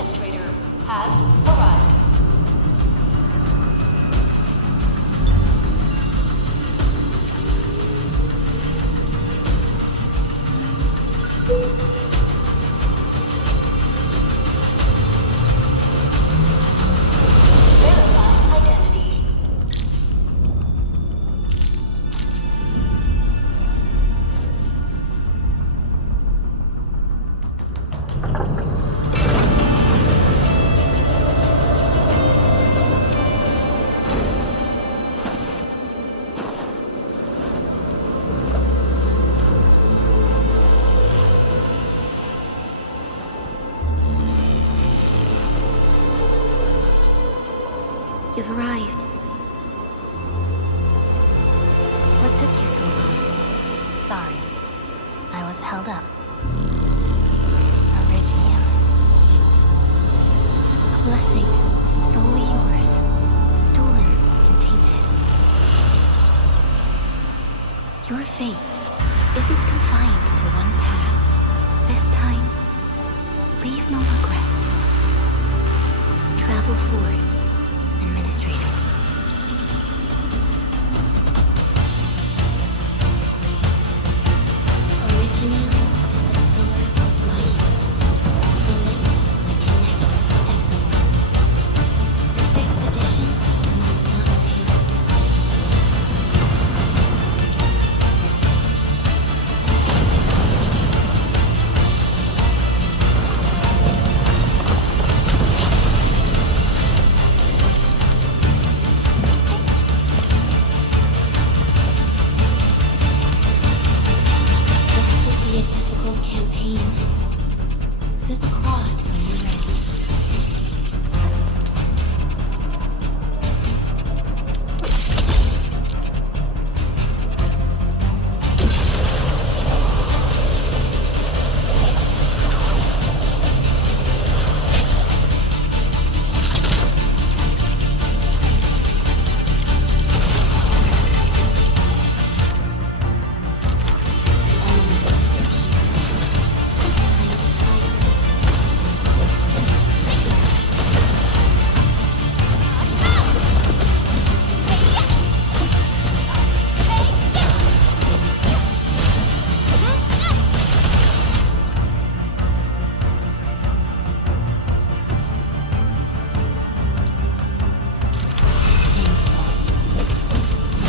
administrator has arrived. Verify identity. You've arrived. What took you so long? Sorry. I was held up. Originium. A blessing, solely yours, stolen and tainted. Your fate isn't confined to one path. This time, leave no regrets. Travel forth, Administrator. Original is the pillar of life, the link that connects everyone. This expedition must not fail. This will be a difficult campaign. Zip across when you're ready.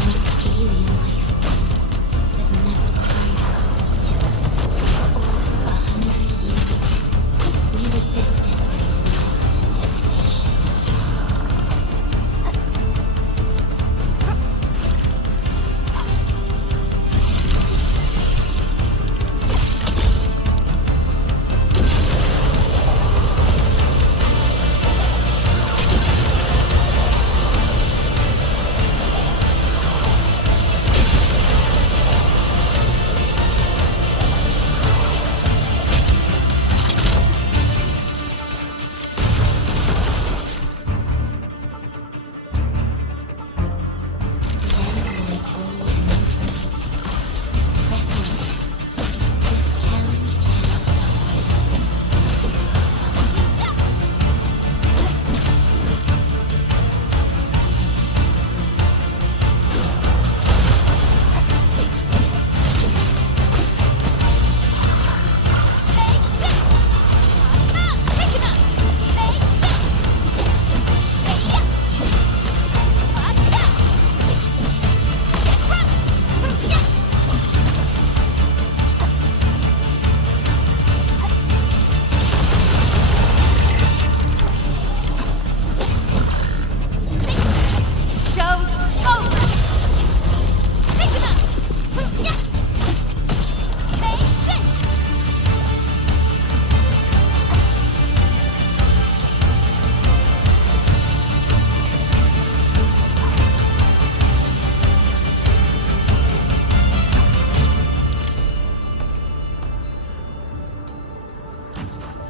Most alien life that never harmed us. Over 100 years, we resisted their rule and devastation. This challenge cannot stop us.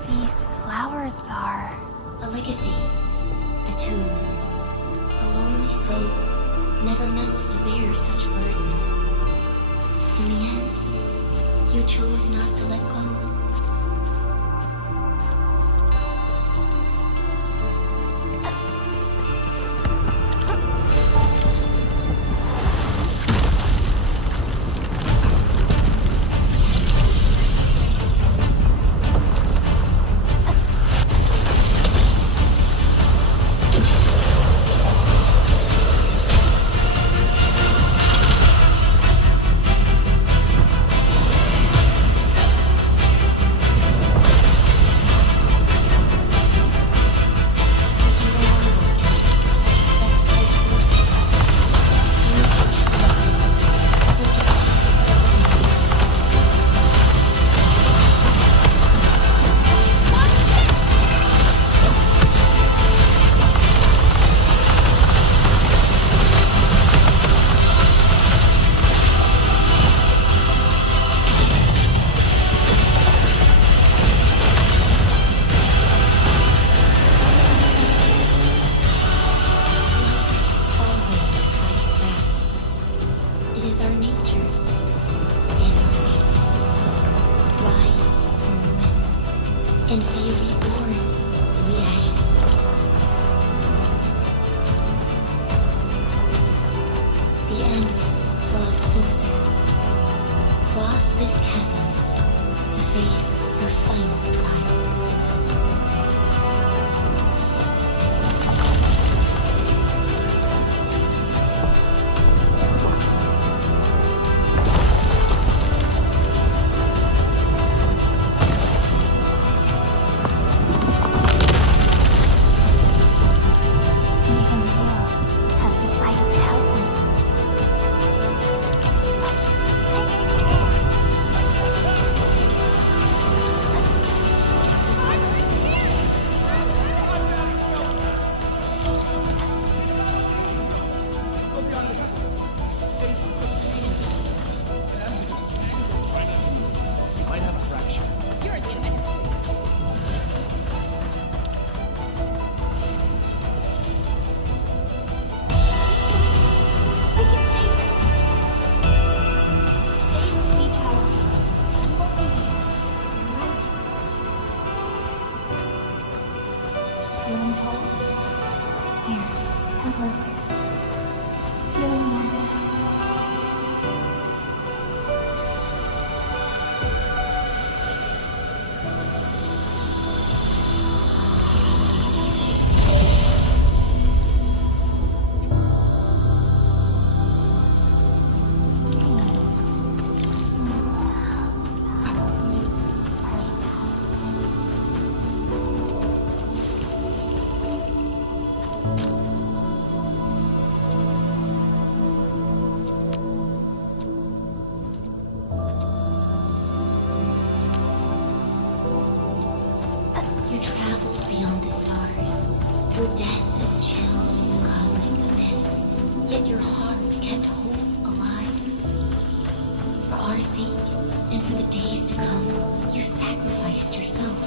These flowers are... A legacy, a tomb, a lonely soul, never meant to bear such burdens. In the end, you chose not to let go. and be reborn in the ashes. The end draws closer. Cross this chasm to face your final trial. Even you have decided to help me. You might have a fracture. We can save her. Save me, child. You won't be here. Right? Feeling cold? Here, come closer. Feeling warm? You traveled beyond the stars, through death as chill as the cosmic abyss. Yet your heart kept hope alive. For our sake, and for the days to come, you sacrificed yourself.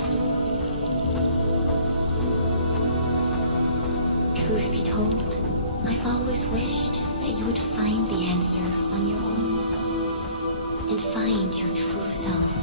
Truth be told, I've always wished that you would find the answer on your own, and find your true self.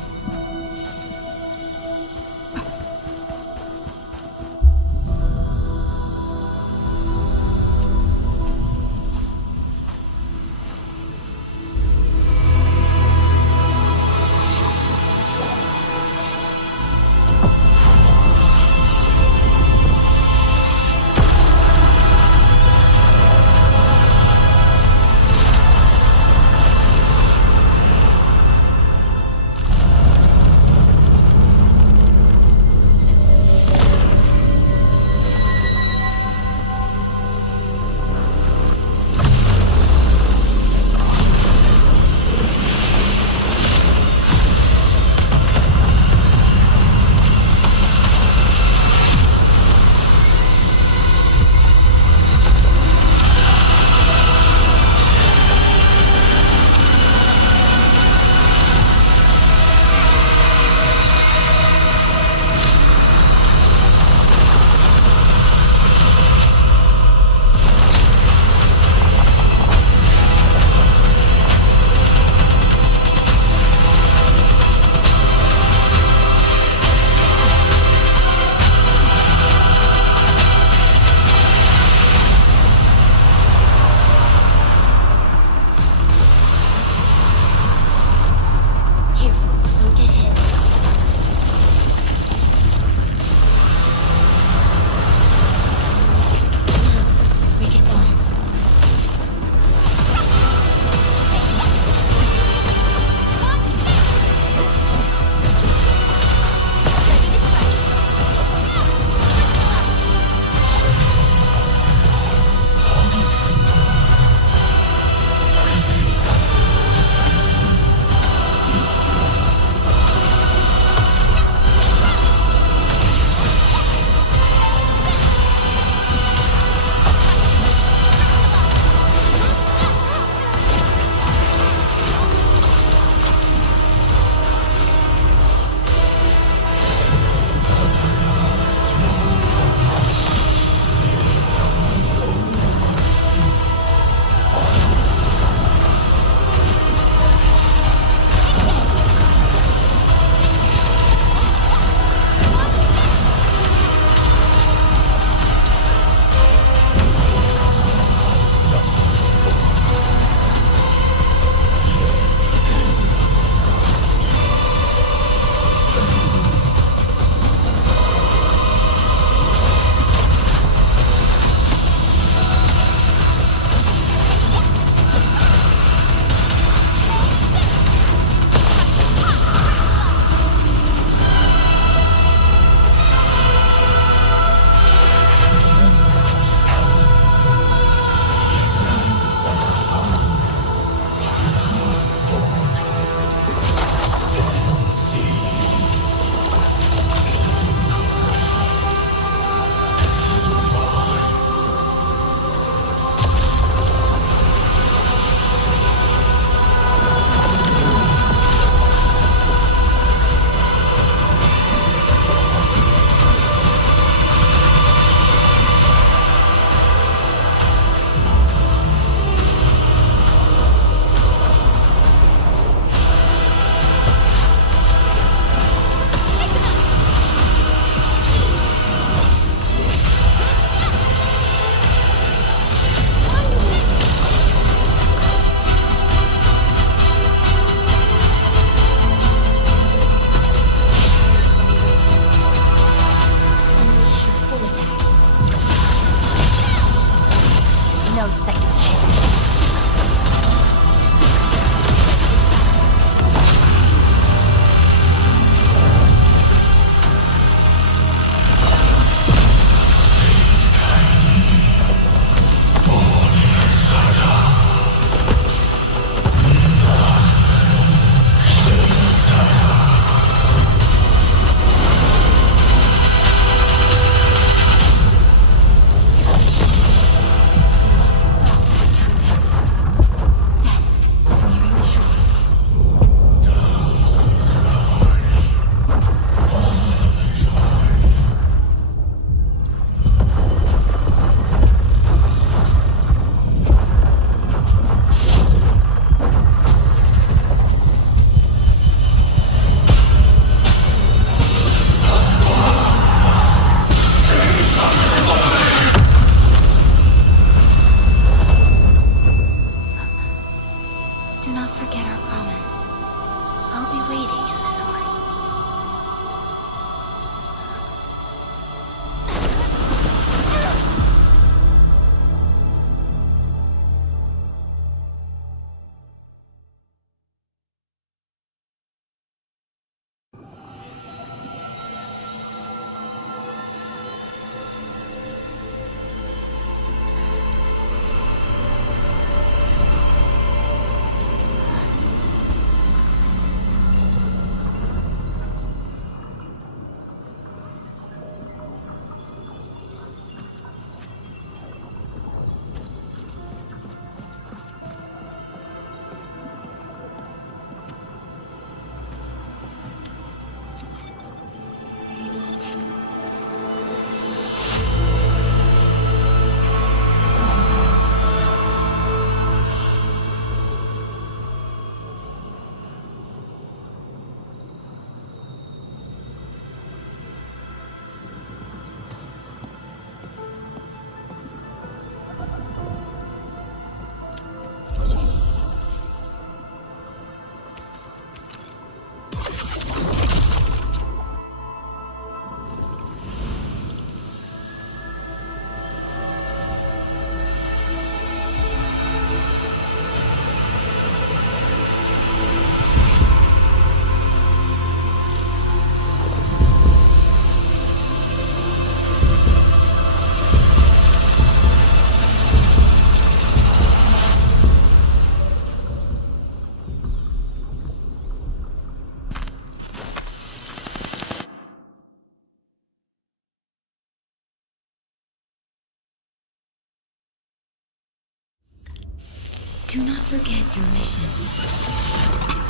Do not forget your mission.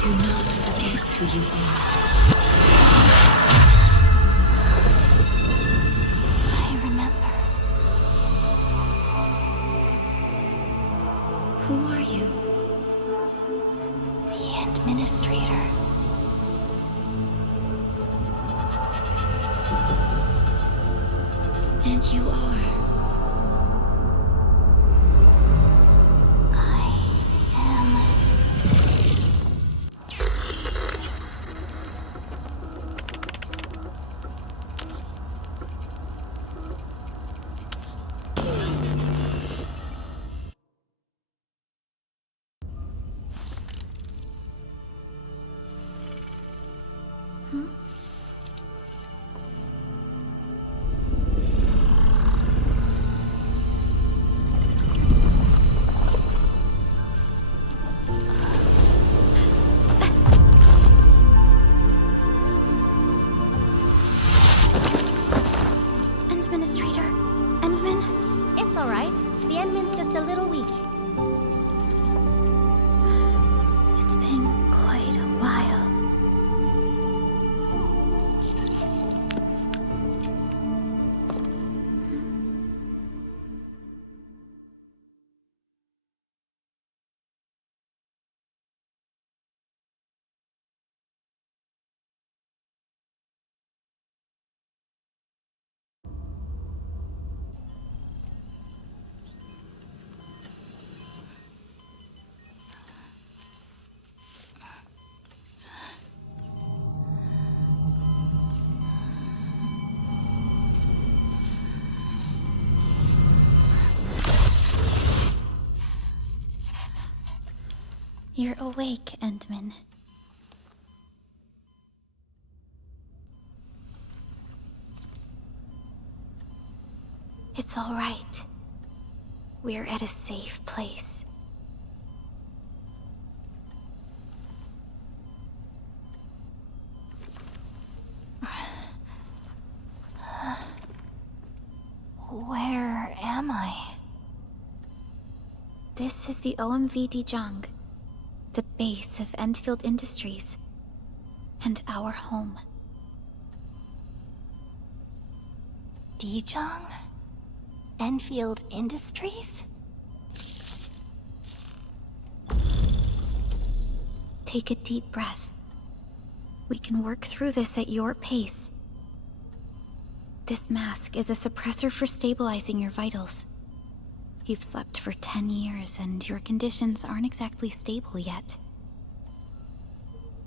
Do not forget who you are. I remember. Who are you? The Administrator. And you are. Administrator, Endman? It's alright. The Endman's just a little weak. It's been quite a while. You're awake, Endman. It's all right. We're at a safe place. Where am I? This is the OMV Dijong, the base of Endfield Industries, and our home. Dijong? Endfield Industries? Take a deep breath. We can work through this at your pace. This mask is a suppressor for stabilizing your vitals. You've slept for 10 years, and your conditions aren't exactly stable yet.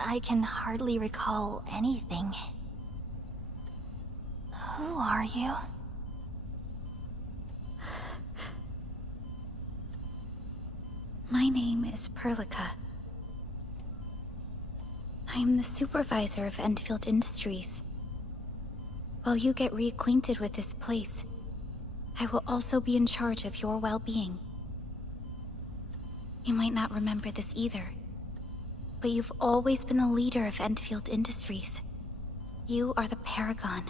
I can hardly recall anything. Who are you? My name is Perlica. I am the supervisor of Endfield Industries. While you get reacquainted with this place, I will also be in charge of your well-being. You might not remember this either, but you've always been a leader of Endfield Industries. You are the paragon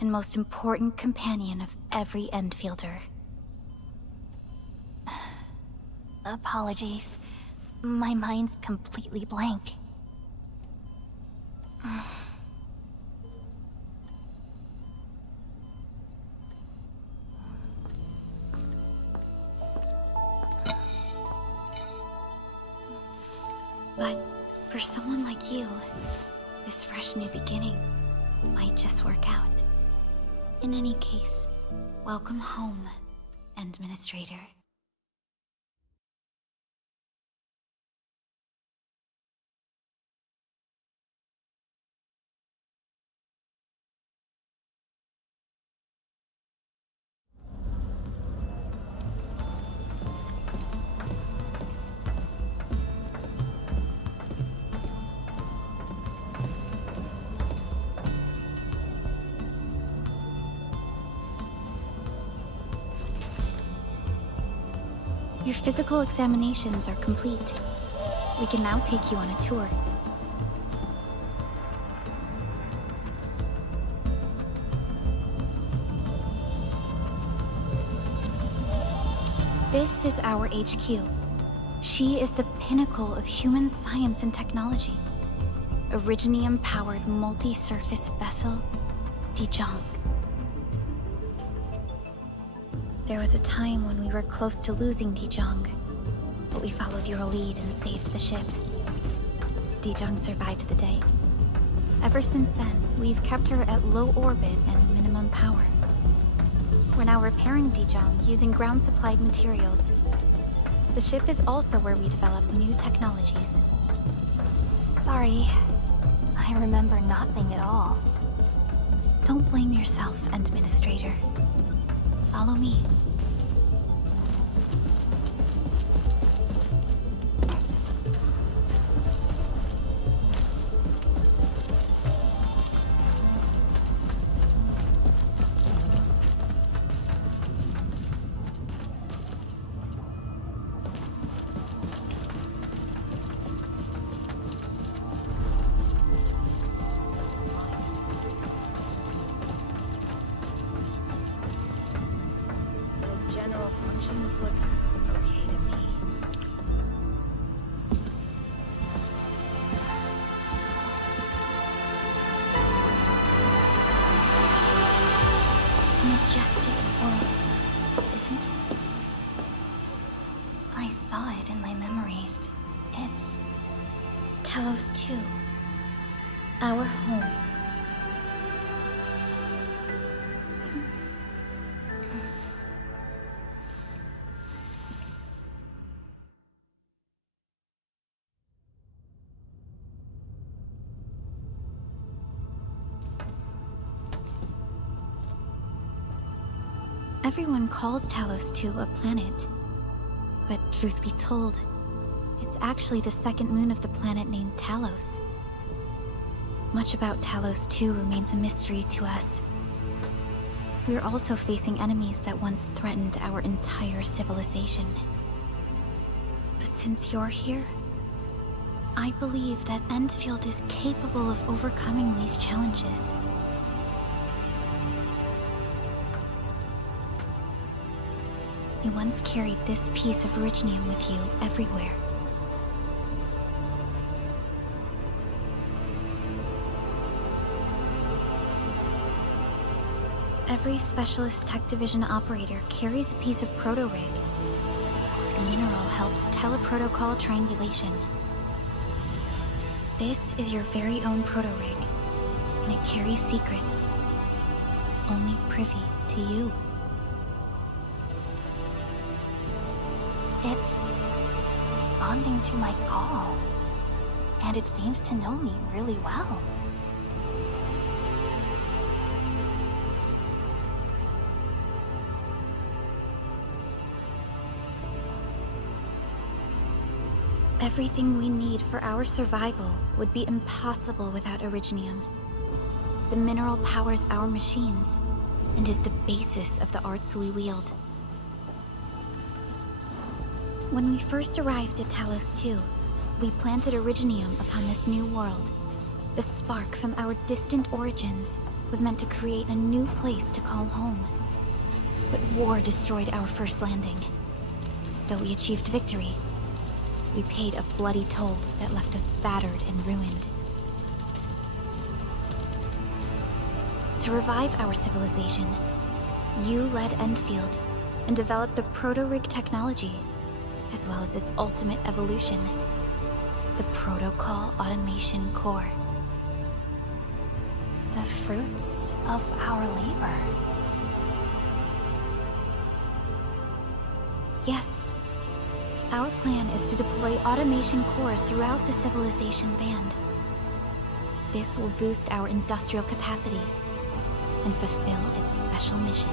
and most important companion of every Endfielder. Apologies. My mind's completely blank. But for someone like you, this fresh new beginning might just work out. In any case, welcome home, Administrator. Your physical examinations are complete. We can now take you on a tour. This is our HQ, She is the pinnacle of human science and technology. Originium-powered multi-surface vessel, Dijong. There was a time when we were close to losing Dijong, but we followed your lead and saved the ship. Dijong survived the day. Ever since then, we've kept her at low orbit and minimum power. We're now repairing Dijong using ground-supplied materials. The ship is also where we develop new technologies. Sorry, I remember nothing at all. Don't blame yourself, Administrator. Follow me. General functions look okay to me. A majestic world, isn't it? I saw it in my memories. It's Talos 2, our home. Everyone calls Talos 2 a planet. But truth be told, it's actually the second moon of the planet named Talos. Much about Talos 2 remains a mystery to us. We're also facing enemies that once threatened our entire civilization. But since you're here, I believe that Endfield is capable of overcoming these challenges. You once carried this piece of originium with you everywhere. Every Specialist Tech Division operator carries a piece of proto-rig. The mineral helps teleprotocol triangulation. This is your very own proto-rig, and it carries secrets only privy to you. It's responding to my call, and it seems to know me really well. Everything we need for our survival would be impossible without originium. The mineral powers our machines, and is the basis of the arts we wield. When we first arrived at Talos 2, we planted originium upon this new world. The spark from our distant origins was meant to create a new place to call home. But war destroyed our first landing. Though we achieved victory, we paid a bloody toll that left us battered and ruined. To revive our civilization, you led Endfield and developed the proto-rig technology, as well as its ultimate evolution, the Protocol Automation Core. The fruits of our labor. Yes. Our plan is to deploy automation cores throughout the civilization band. This will boost our industrial capacity and fulfill its special mission.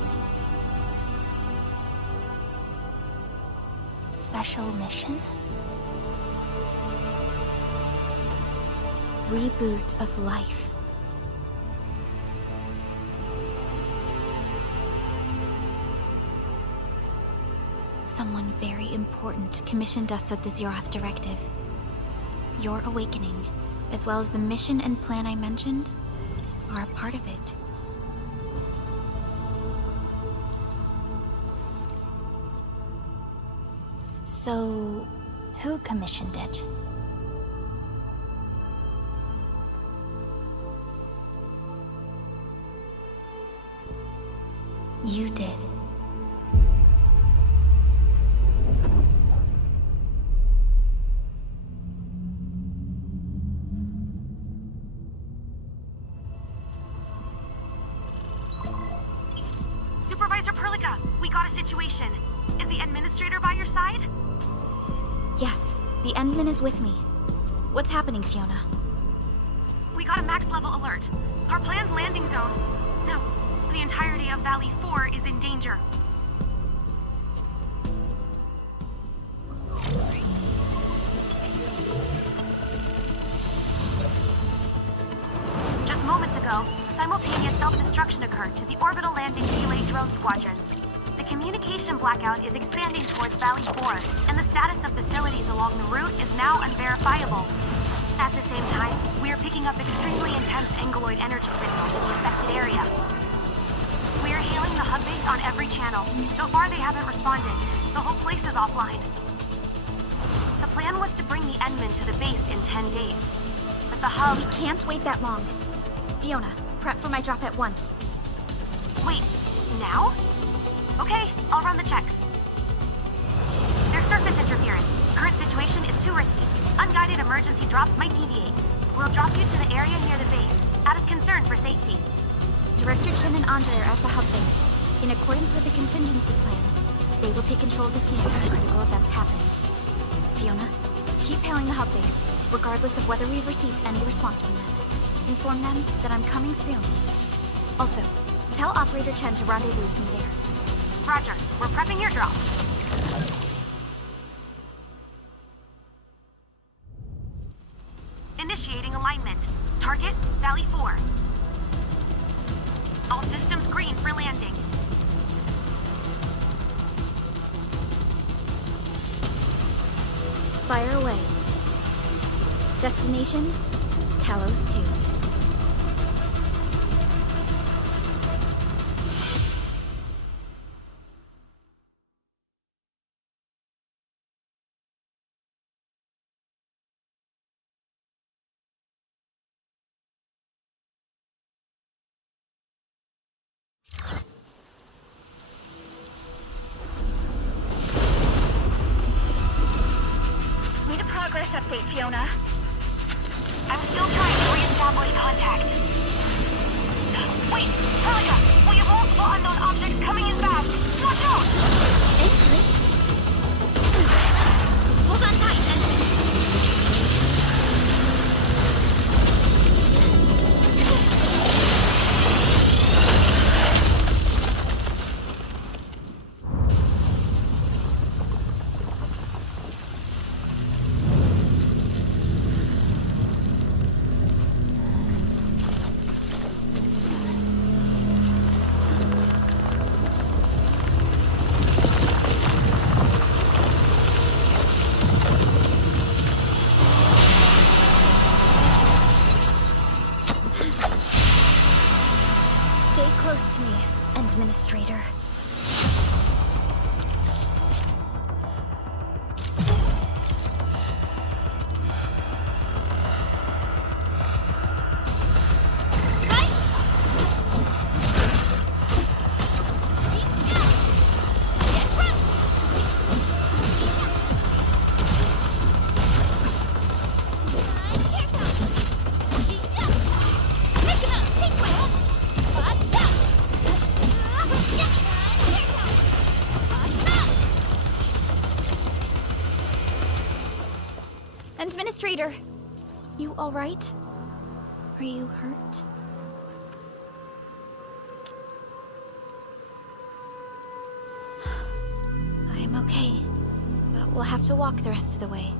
Special mission? Reboot of life. Someone very important commissioned us with the Zeroth Directive. Your awakening, as well as the mission and plan I mentioned, are a part of it. So, Who commissioned it? You did. Supervisor Perlica, we got a situation. Is the administrator by your side? Yes, the Endman is with me. What's happening, Fiona? We got a max level alert. Our planned landing zone. No, the entirety of Valley 4 is in danger. Just moments ago, simultaneous self-destruction occurred to the orbital landing relay drone squadrons. The communication blackout is expanding towards Valley 4, and the status of facilities along the route is now unverifiable. At the same time, we are picking up extremely intense anguloid energy signals in the affected area. We are hailing the hub base on every channel. So far, they haven't responded. The whole place is offline. The plan was to bring the Endman to the base in 10 days. But the hub... We can't wait that long. Fiona, prep for my drop at once. Wait, now? Okay, I'll run the checks. There's surface interference. Current situation is too risky. Unguided emergency drops might deviate. We'll drop you to the area near the base, out of concern for safety. Director Chen and Andre are at the hub base. In accordance with the contingency plan, they will take control of the scene as critical events happen. Fiona, keep hailing the hub base, regardless of whether we've received any response from them. Inform them that I'm coming soon. Also, tell Operator Chen to rendezvous with me there. Roger, we're prepping your drop. Initiating alignment. Target, Valley 4. All systems green for landing. Fire away. Destination, Talos 2. Need a progress update, Fiona. I'm still trying to re-establish contact. Wait, Perlica! We have multiple unknown objects coming in fast! Watch out! Ingrid? Hold on tight and... Stay close to me, Administrator. Administrator, you all right? Are you hurt? I'm okay, but we'll have to walk the rest of the way.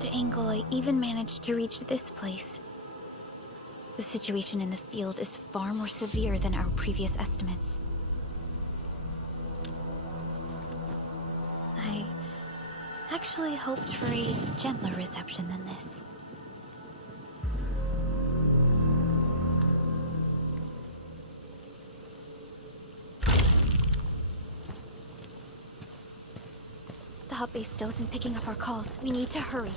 The angle I even managed to reach this place. The situation in the field is far more severe than our previous estimates. I actually hoped for a gentler reception than this. The the hub base still isn't picking up our calls. We need to hurry.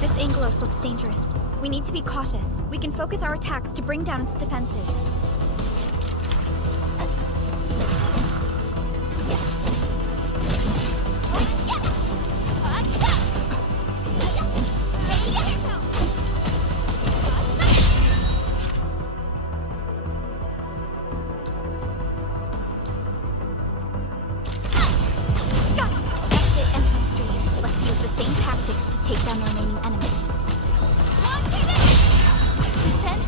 This Angelos looks dangerous. We need to be cautious. We can focus our attacks to bring down its defenses. Take down the remaining enemies. Descend.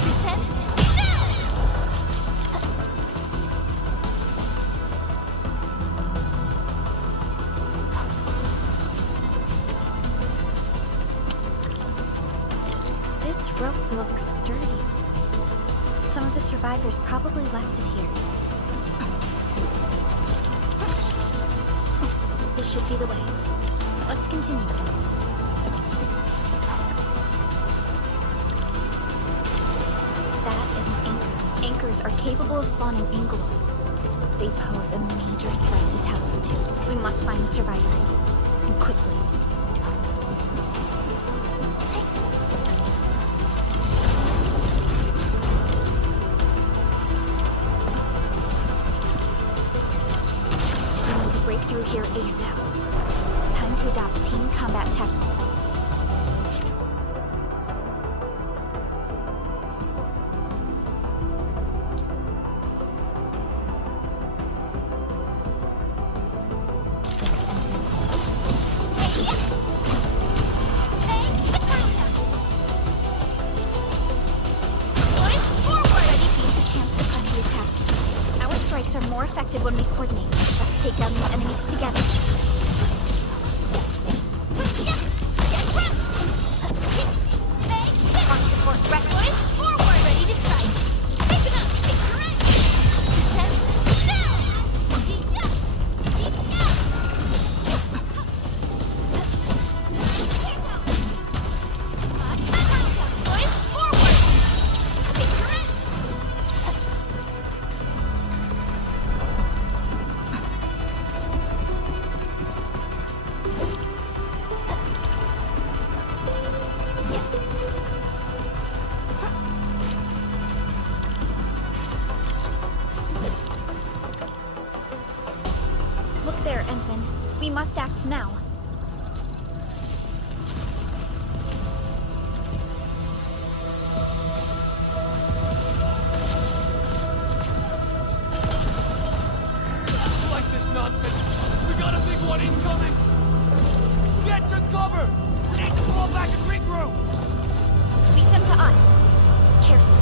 Descend. This rope looks sturdy. Some of the survivors probably left it here. This should be the way. Let's continue. That is an anchor. Anchors are capable of spawning Angelo. They pose a major threat to Talos too. We must find the survivors. And quickly. Break through here ASAP. Time to adopt team combat tactics. Our strikes are more effective when we coordinate. Let's take down these enemies together. On support, ready. Forward, ready to strike. Take them out. Take your end. Descend. Forward. Take your end. Look there, Endman. We must act now. Like this nonsense. We got a big one incoming. Get to cover. We need to fall back and regroup. Lead them to us. Carefully.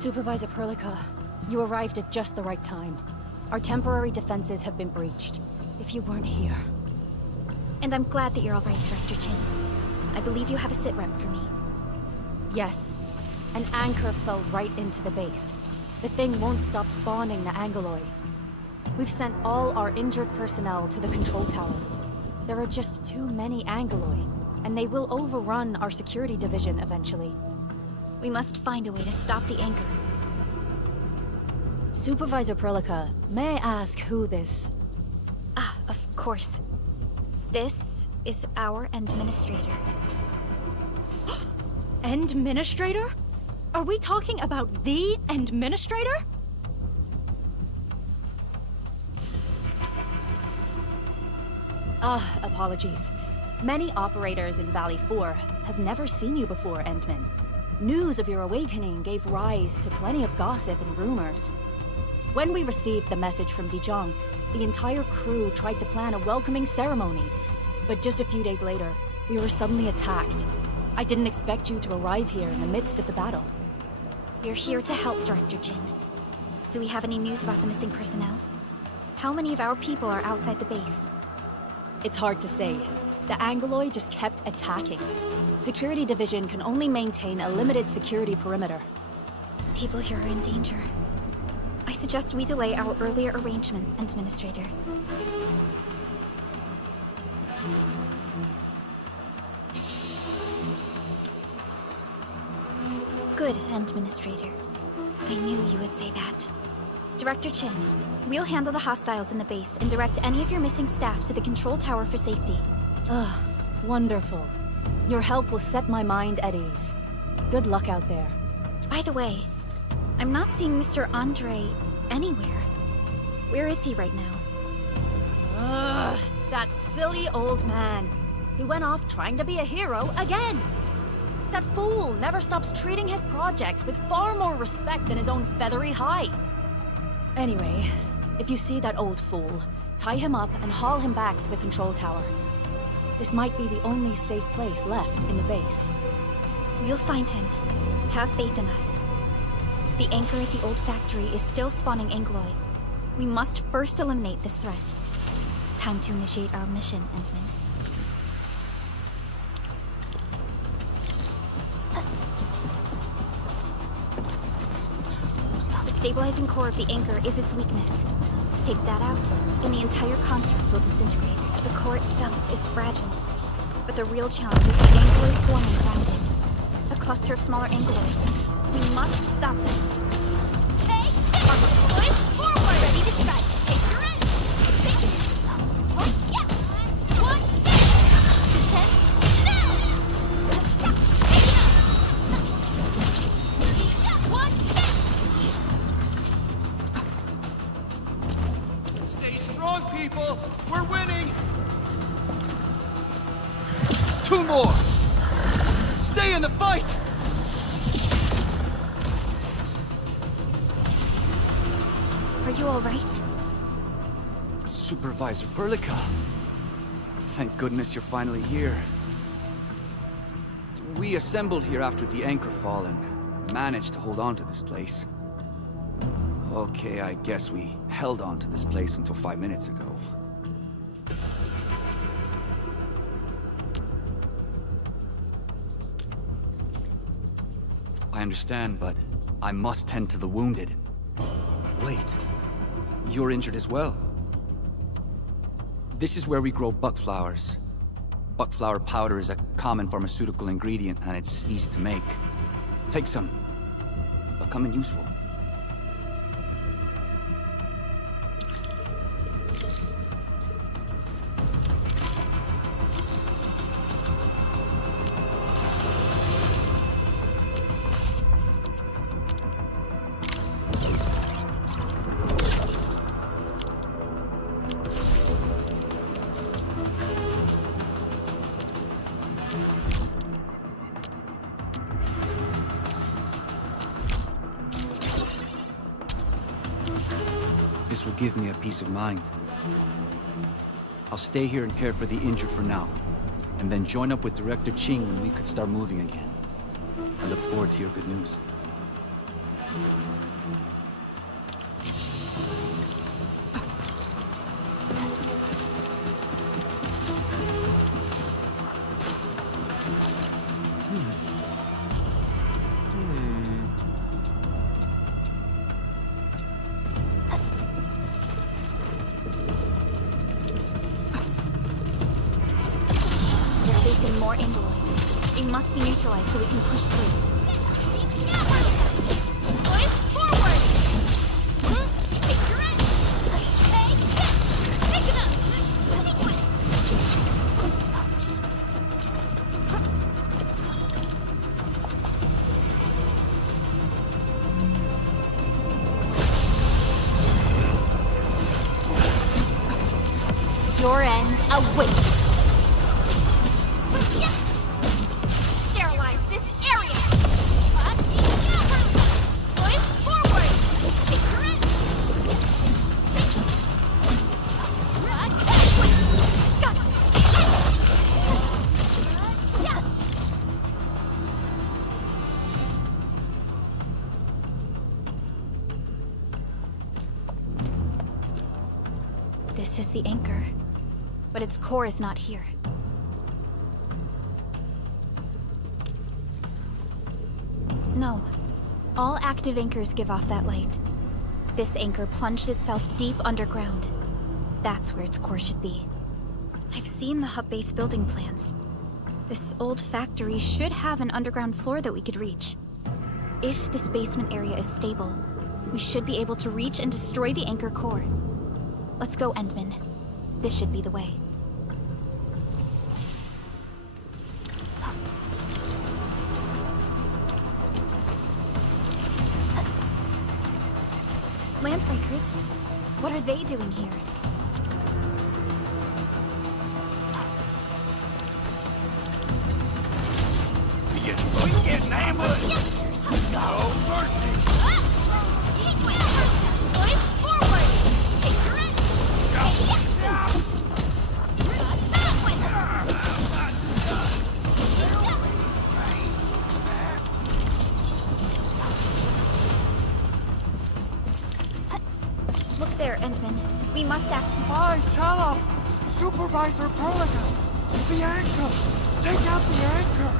Supervisor Perlica, you arrived at just the right time. Our temporary defenses have been breached. If you weren't here... And I'm glad that you're all right, Director Chin. I believe you have a sit-rep for me. Yes. An anchor fell right into the base. The thing won't stop spawning the Angeloi. We've sent all our injured personnel to the control tower. There are just too many Angeloi, and they will overrun our security division eventually. We must find a way to stop the anchor. Supervisor Perlica, may I ask who this... Ah, of course. This is our administrator. Endministrator? Are we talking about the Endministrator? Apologies. Many operators in Valley 4 have never seen you before, Endman. News of your awakening gave rise to plenty of gossip and rumors. When we received the message from Dijong, the entire crew tried to plan a welcoming ceremony. But just a few days later, we were suddenly attacked. I didn't expect you to arrive here in the midst of the battle. We're here to help, Director Jin. Do we have any news about the missing personnel? How many of our people are outside the base? It's hard to say. The Angoloi just kept attacking. Security Division can only maintain a limited security perimeter. People here are in danger. I suggest we delay our earlier arrangements, Administrator. Good, Administrator. I knew you would say that. Director Chin, we'll handle the hostiles in the base and direct any of your missing staff to the control tower for safety. Ugh, wonderful. Your help will set my mind at ease. Good luck out there. By the way, I'm not seeing Mr. Andre anywhere. Where is he right now? Ugh, that silly old man. He went off trying to be a hero again. That fool never stops treating his projects with far more respect than his own feathery hide. Anyway, if you see that old fool, tie him up and haul him back to the control tower. This might be the only safe place left in the base. We'll find him. Have faith in us. The anchor at the old factory is still spawning Angoloi. We must first eliminate this threat. Time to initiate our mission, Endman. The stabilizing core of the anchor is its weakness. Take that out, and the entire construct will disintegrate. The core itself is fragile. But the real challenge is the Angoloi swarming around it. A cluster of smaller Angoloi. We must stop them. Hey, boys, forward! Ready to strike. Take your end. One, yeah. One, ten, now. One, Stay strong, people! We're winning! 2 more! Stay in the fight! Are you all right? Supervisor Berlica. Thank goodness you're finally here. We assembled here after the anchor fall and managed to hold on to this place. Okay, I guess we held on to this place until 5 minutes ago. I understand, but I must tend to the wounded. Wait, you're injured as well. This is where we grow buckflowers. Buckflower powder is a common pharmaceutical ingredient, and it's easy to make. Take some. They'll come in useful. This will give me a peace of mind. I'll stay here and care for the injured for now, and then join up with Director Ching when we could start moving again. I look forward to your good news. They're facing more Angoloi. They must be neutralized so we can push through. boys, forward! Take your end. Hey, take it up. Sequence. Your end awaits. This is the anchor, but its core is not here. No. All active anchors give off that light. This anchor plunged itself deep underground. That's where its core should be. I've seen the hub base building plans. This old factory should have an underground floor that we could reach. If this basement area is stable, we should be able to reach and destroy the anchor core. Let's go, Endman. This should be the way. Landbreakers? What are they doing here? We getting ambushed! No mercy! Forward! Take your end! Look there, Endman. We must act. Hi, tell us! Supervisor Perlica! The anchor! Take out the anchor!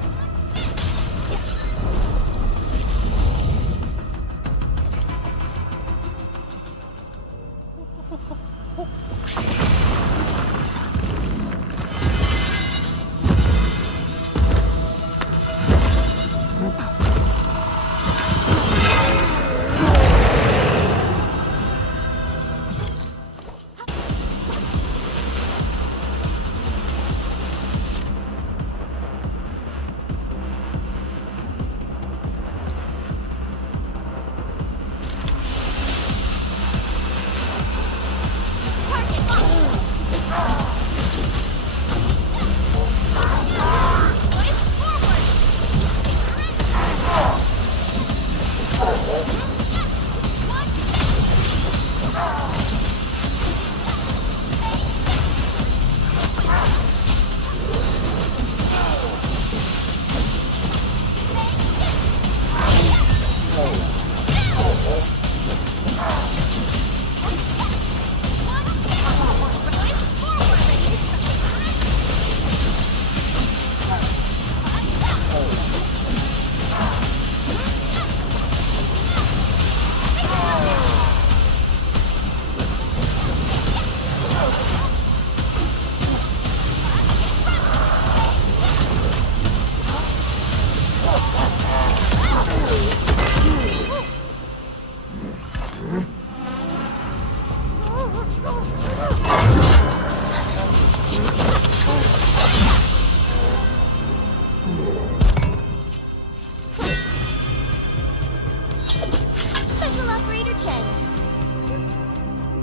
Special Operator Chen.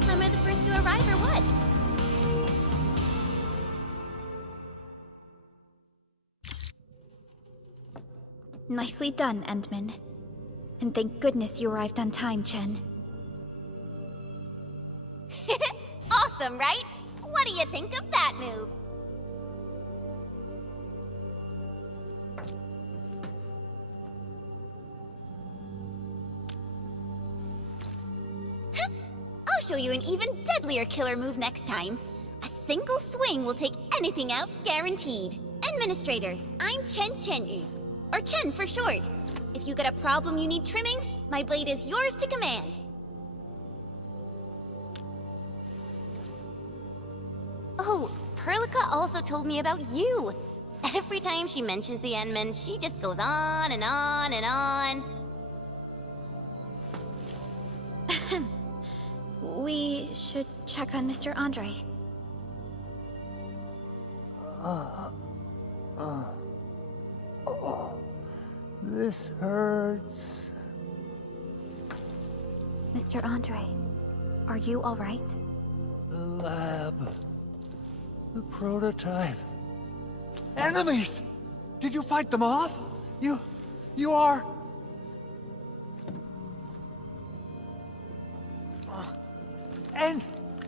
Am I the first to arrive or what? Nicely done, Endman. And thank goodness you arrived on time, Chen. Awesome, right? What do you think of that move? I'll show you an even deadlier killer move next time. A single swing will take anything out, guaranteed. Administrator, I'm Chen Chenyu, or Chen for short. If you got a problem you need trimming, my blade is yours to command. Oh, Perlica also told me about you. Every time she mentions the Endman, she just goes on and on and on. We should check on Mr. Andre. This hurts. Mr. Andre, are you all right? The lab. The prototype. Enemies! Did you fight them off? You are...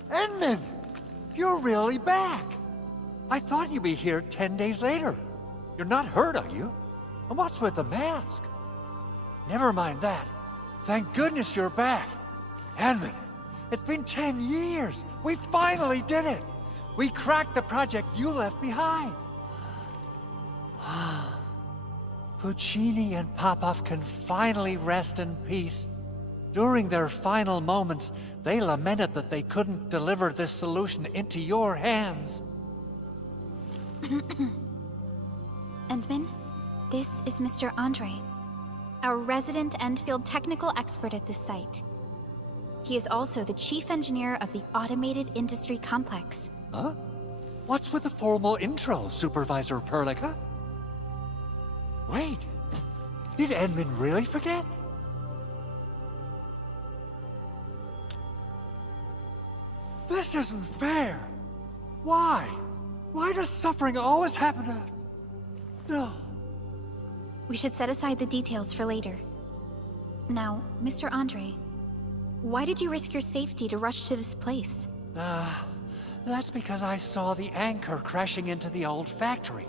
Endman! You're really back! I thought you'd be here 10 days later. You're not hurt, are you? And what's with the mask? Never mind that. Thank goodness you're back. Endman, It's been 10 years! We finally did it! We cracked the project you left behind! Puccini and Popov can finally rest in peace. During their final moments, they lamented that they couldn't deliver this solution into your hands. Endman, this is Mr. Andre, our resident Endfield technical expert at this site. He is also the chief engineer of the Automated Industry Complex. Huh? What's with the formal intro, Supervisor Perlica? Wait, did Endman really forget? This isn't fair. Why? Why does suffering always happen to... No. We should set aside the details for later. Now, Mr. Andre, why did you risk your safety to rush to this place? That's because I saw the anchor crashing into the old factory.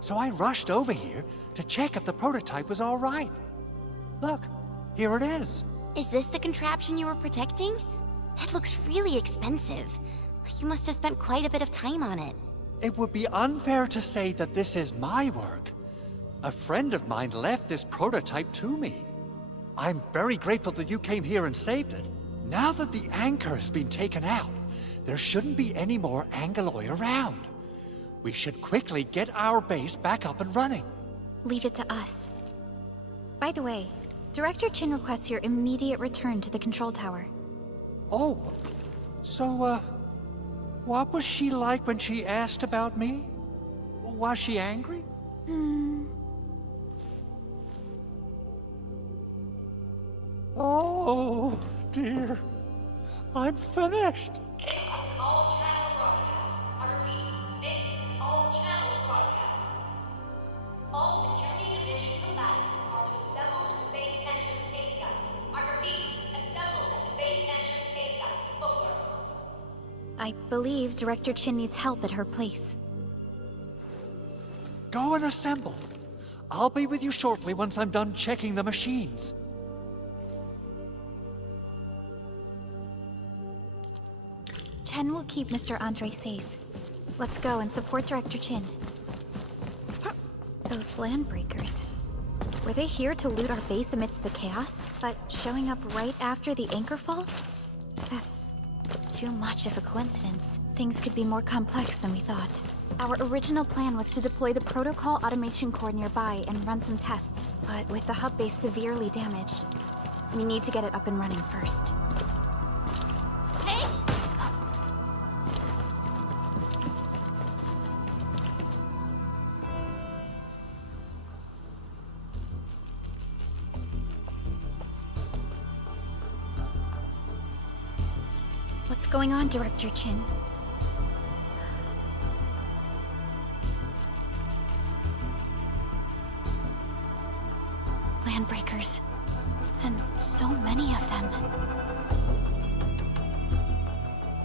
So I rushed over here to check if the prototype was all right. Look, here it is. Is this the contraption you were protecting? It looks really expensive. You must have spent quite a bit of time on it. It would be unfair to say that this is my work. A friend of mine left this prototype to me. I'm very grateful that you came here and saved it. Now that the anchor has been taken out, there shouldn't be any more Angoloi around. We should quickly get our base back up and running. Leave it to us. By the way, Director Chin requests your immediate return to the control tower. Oh, so, what was she like when she asked about me? Was she angry? Oh, dear. I'm finished. This is an all-channel broadcast. I repeat, this is an all-channel broadcast. All Security Division combatants are to assemble at the base entrance K-site. I repeat, assemble at the base entrance K-site. Over. I believe Director Chin needs help at her place. Go and assemble. I'll be with you shortly once I'm done checking the machines. Chen will keep Mr. Andre safe. Let's go and support Director Chin. Those landbreakers. Were they here to loot our base amidst the chaos, but showing up right after the anchor fall? That's too much of a coincidence. Things could be more complex than we thought. Our original plan was to deploy the protocol automation core nearby and run some tests, but with the hub base severely damaged, we need to get it up and running first. Hey! What's going on, Director Chin? Landbreakers. And so many of them.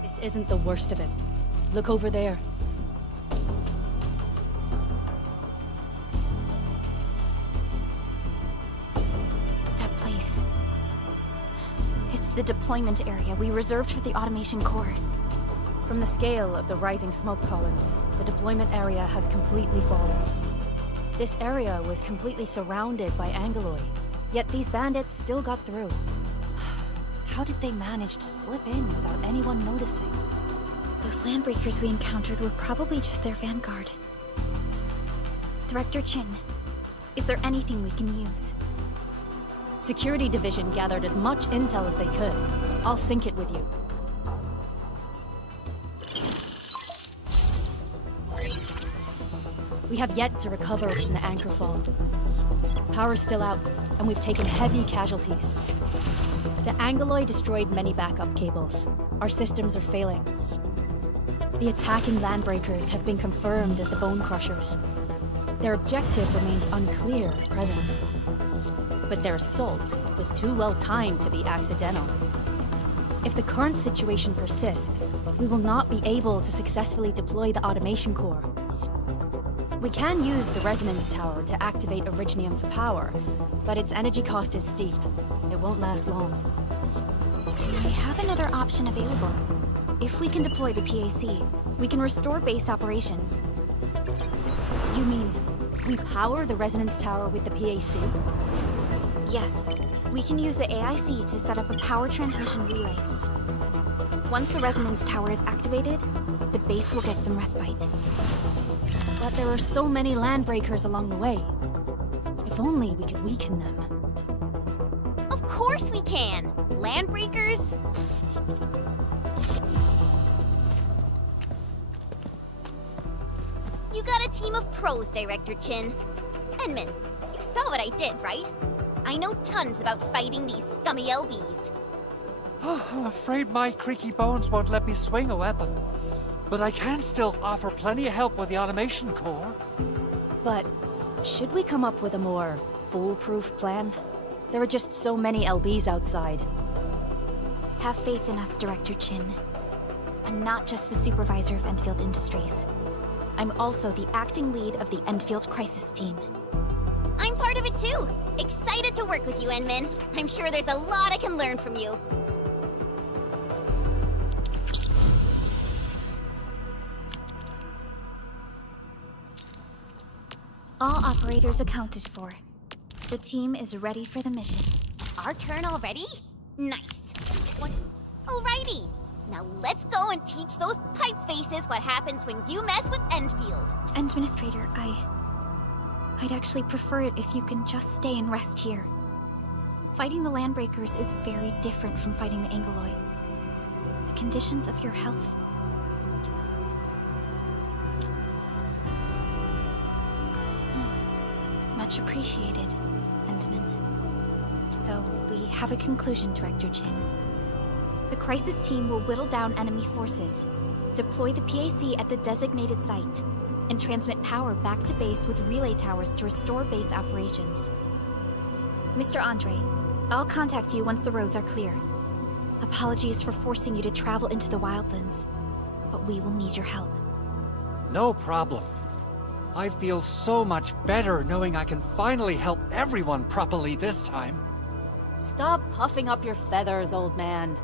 This isn't the worst of it. Look over there. That place. It's the deployment area we reserved for the automation core. From the scale of the rising smoke columns, the deployment area has completely fallen. This area was completely surrounded by Angoloi, yet these bandits still got through. How did they manage to slip in without anyone noticing? Those landbreakers we encountered were probably just their vanguard. Director Chin, is there anything we can use? Security Division gathered as much intel as they could. I'll sync it with you. We have yet to recover from the anchor fall. Power's still out, and we've taken heavy casualties. The Angoloi destroyed many backup cables. Our systems are failing. The attacking landbreakers have been confirmed as the Bone Crushers. Their objective remains unclear at present. But their assault was too well timed to be accidental. If the current situation persists, we will not be able to successfully deploy the automation core. We can use the resonance tower to activate Originium for power, but its energy cost is steep. It won't last long. I have another option available. If we can deploy the PAC, we can restore base operations. You mean we power the resonance tower with the PAC? Yes, we can use the AIC to set up a power transmission relay. Once the resonance tower is activated, the base will get some respite. But there are so many land breakers along the way. If only we could weaken them. Of course we can! Landbreakers? You got a team of pros, Director Chin. Edmund, you saw what I did, right? I know tons about fighting these scummy LBs. I'm afraid my creaky bones won't let me swing a weapon. But I can still offer plenty of help with the automation core. But should we come up with a more foolproof plan? There are just so many LBs outside. Have faith in us, Director Chin. I'm not just the supervisor of Endfield Industries. I'm also the acting lead of the Endfield Crisis Team. I'm part of it too. Excited to work with you, Enmin. I'm sure there's a lot I can learn from you. All operators accounted for. The team is ready for the mission. Our turn already? Nice. Alrighty. Now let's go and teach those pipe faces what happens when you mess with Endfield. Administrator, I'd actually prefer it if you can just stay and rest here. Fighting the Landbreakers is very different from fighting the Angoloi. The conditions of your health... Much appreciated, Endman. So, we have a conclusion, Director Chin. The Crisis Team will whittle down enemy forces, deploy the PAC at the designated site, and transmit power back to base with relay towers to restore base operations. Mr. Andre, I'll contact you once the roads are clear. Apologies for forcing you to travel into the wildlands, but we will need your help. No problem. I feel so much better knowing I can finally help everyone properly this time. Stop puffing up your feathers, old man.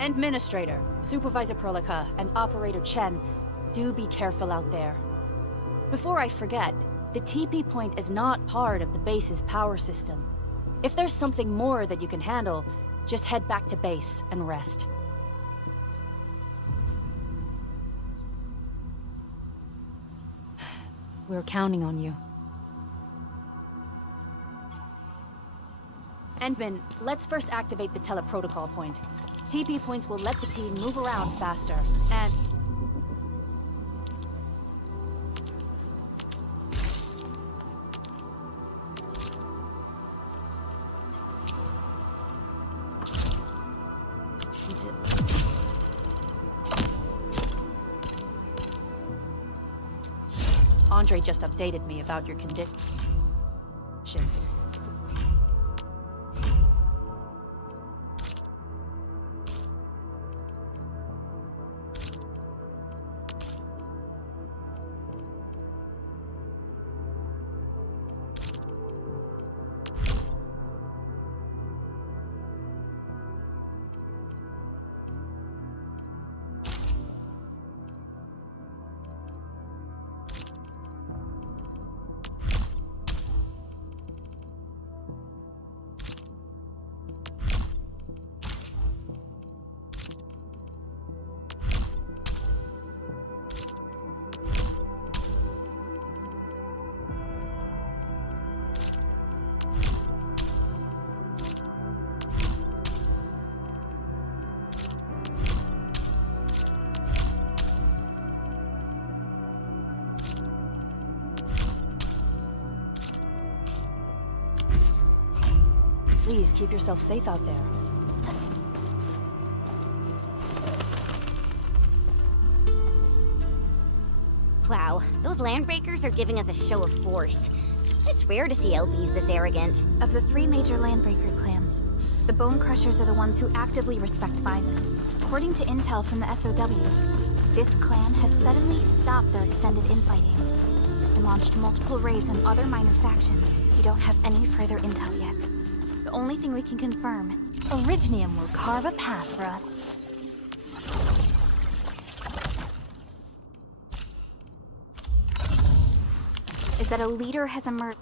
Administrator, Supervisor Perlica, and Operator Chen, do be careful out there. Before I forget, the TP point is not part of the base's power system. If there's something more that you can handle, just head back to base and rest. We're counting on you. Endman, let's first activate the teleprotocol point. TP points will let the team move around faster, and... Andre just updated me about your condition. Please keep yourself safe out there. Wow, those Landbreakers are giving us a show of force. It's rare to see LBs this arrogant. Of the three major Landbreaker clans, the Bone Crushers are the ones who actively respect violence. According to intel from the SOW, this clan has suddenly stopped their extended infighting and launched multiple raids on other minor factions. We don't have any further intel yet. The only thing we can confirm Originium will carve a path for us. Is that a leader has emerged?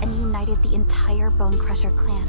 And united the entire Bone Crusher clan.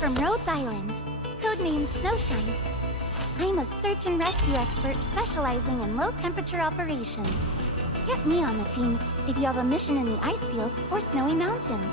From Rhodes Island, codenamed Snowshine. I'm a search and rescue expert specializing in low-temperature operations. Get me on the team if you have a mission in the ice fields or snowy mountains.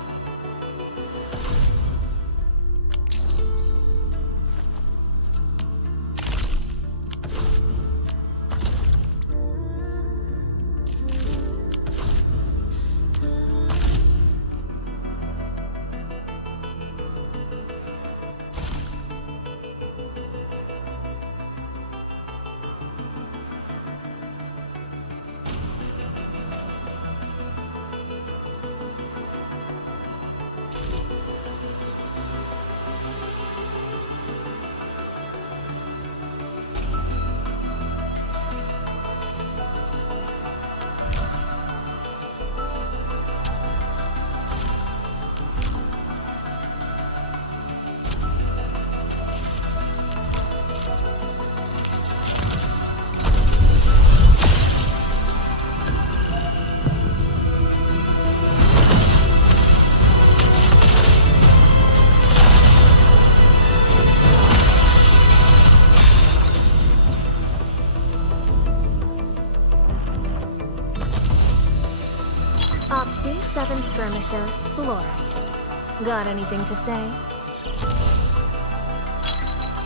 C7 Skirmisher, Fluorite. Got anything to say?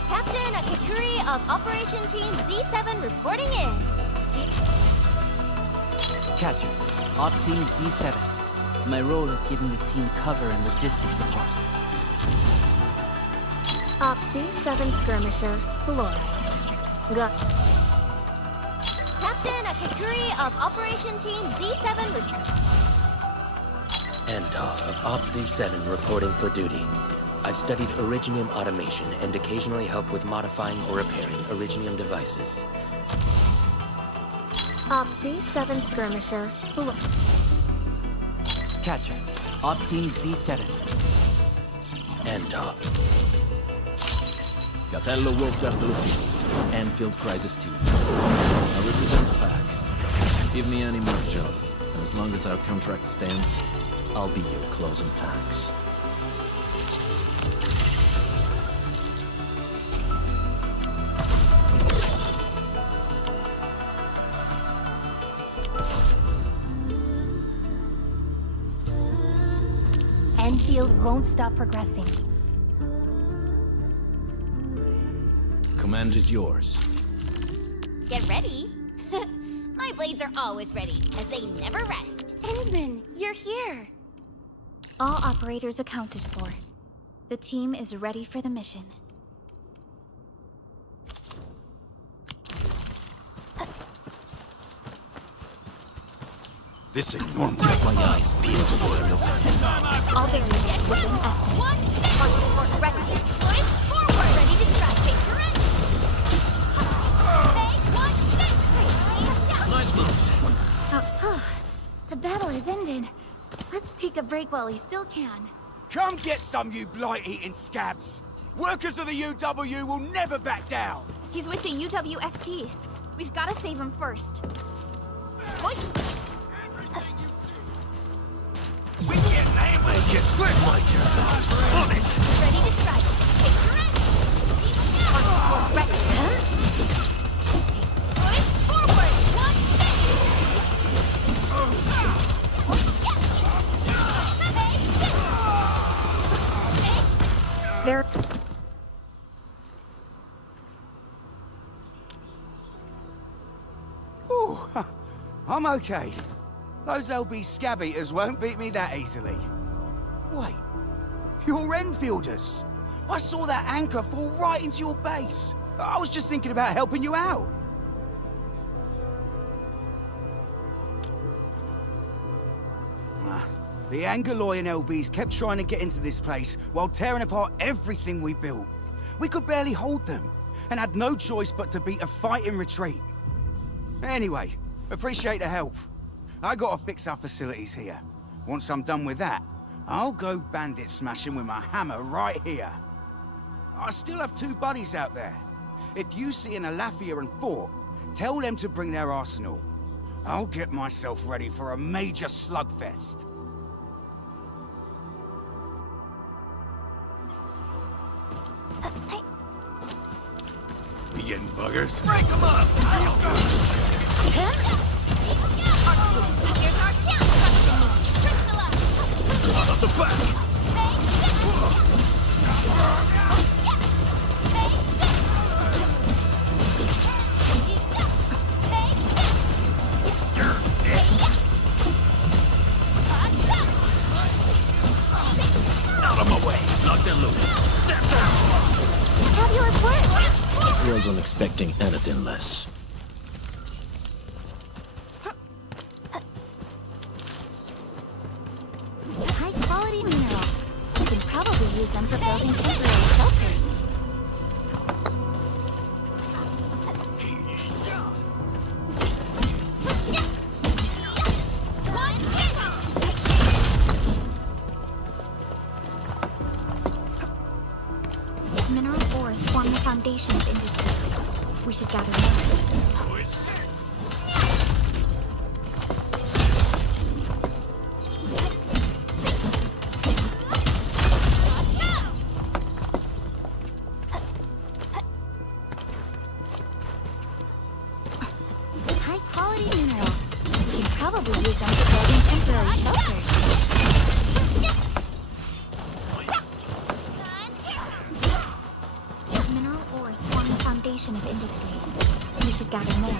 Captain Akakuri of Operation Team Z7 reporting in. Catcher, Op Team Z7. My role is giving the team cover and logistics support. Op C7 Skirmisher, Fluorite. Got... Captain Akakuri of Operation Team Z7 reporting. Antar of Op Z7 reporting for duty. I've studied Originium automation and occasionally help with modifying or repairing Originium devices. Op Z7 Skirmisher, Catcher, Op Team Z7. Antar. Capello Wolf Gartolo. Endfield Crisis Team. I represent the pack. Give me any more job. And as long as our contract stands, I'll be your closing thanks. Endfield won't stop progressing. Command is yours. Get ready. My blades are always ready, as they never rest. Endman, you're here! All operators accounted for. The team is ready for the mission. This ain't normal. Get my eyes peeled for an open. All variables within estimate. Arc support ready. Push forward! Ready to try. Take your end! Take one, six! Nice moves. The battle has ended. Let's take a break while we still can. Come get some, you blight-eating scabs! Workers of the UW will never back down! He's with the UWST. We've got to save him first. We get name Make it quick, my turn. On it. Ready to try. Take your end! Arc support ready. Push forward! One, There. Ooh, I'm okay. Those LB scab eaters won't beat me that easily. Wait, you're Enfielders. I saw that anchor fall right into your base. I was just thinking about helping you out. The Angoloi and LBs kept trying to get into this place while tearing apart everything we built. We could barely hold them, and had no choice but to beat a fighting retreat. Anyway, appreciate the help. I gotta fix our facilities here. Once I'm done with that, I'll go bandit smashing with my hammer right here. I still have 2 buddies out there. If you see an Alafia and Fort, tell them to bring their arsenal. I'll get myself ready for a major slugfest. We getting buggers? Break them up! here's our chance! Priscilla! Out of the back! Out of my way! Locked and loaded. Step down! Fabulous work! Wasn't expecting anything less. High-quality minerals. You can probably use them for building temporary shelters. Mineral ores form the foundation of industry. We should gather more. High-quality minerals. We can probably use them for building temporary shelters. Mineral ores form the foundation of industry. We should gather more.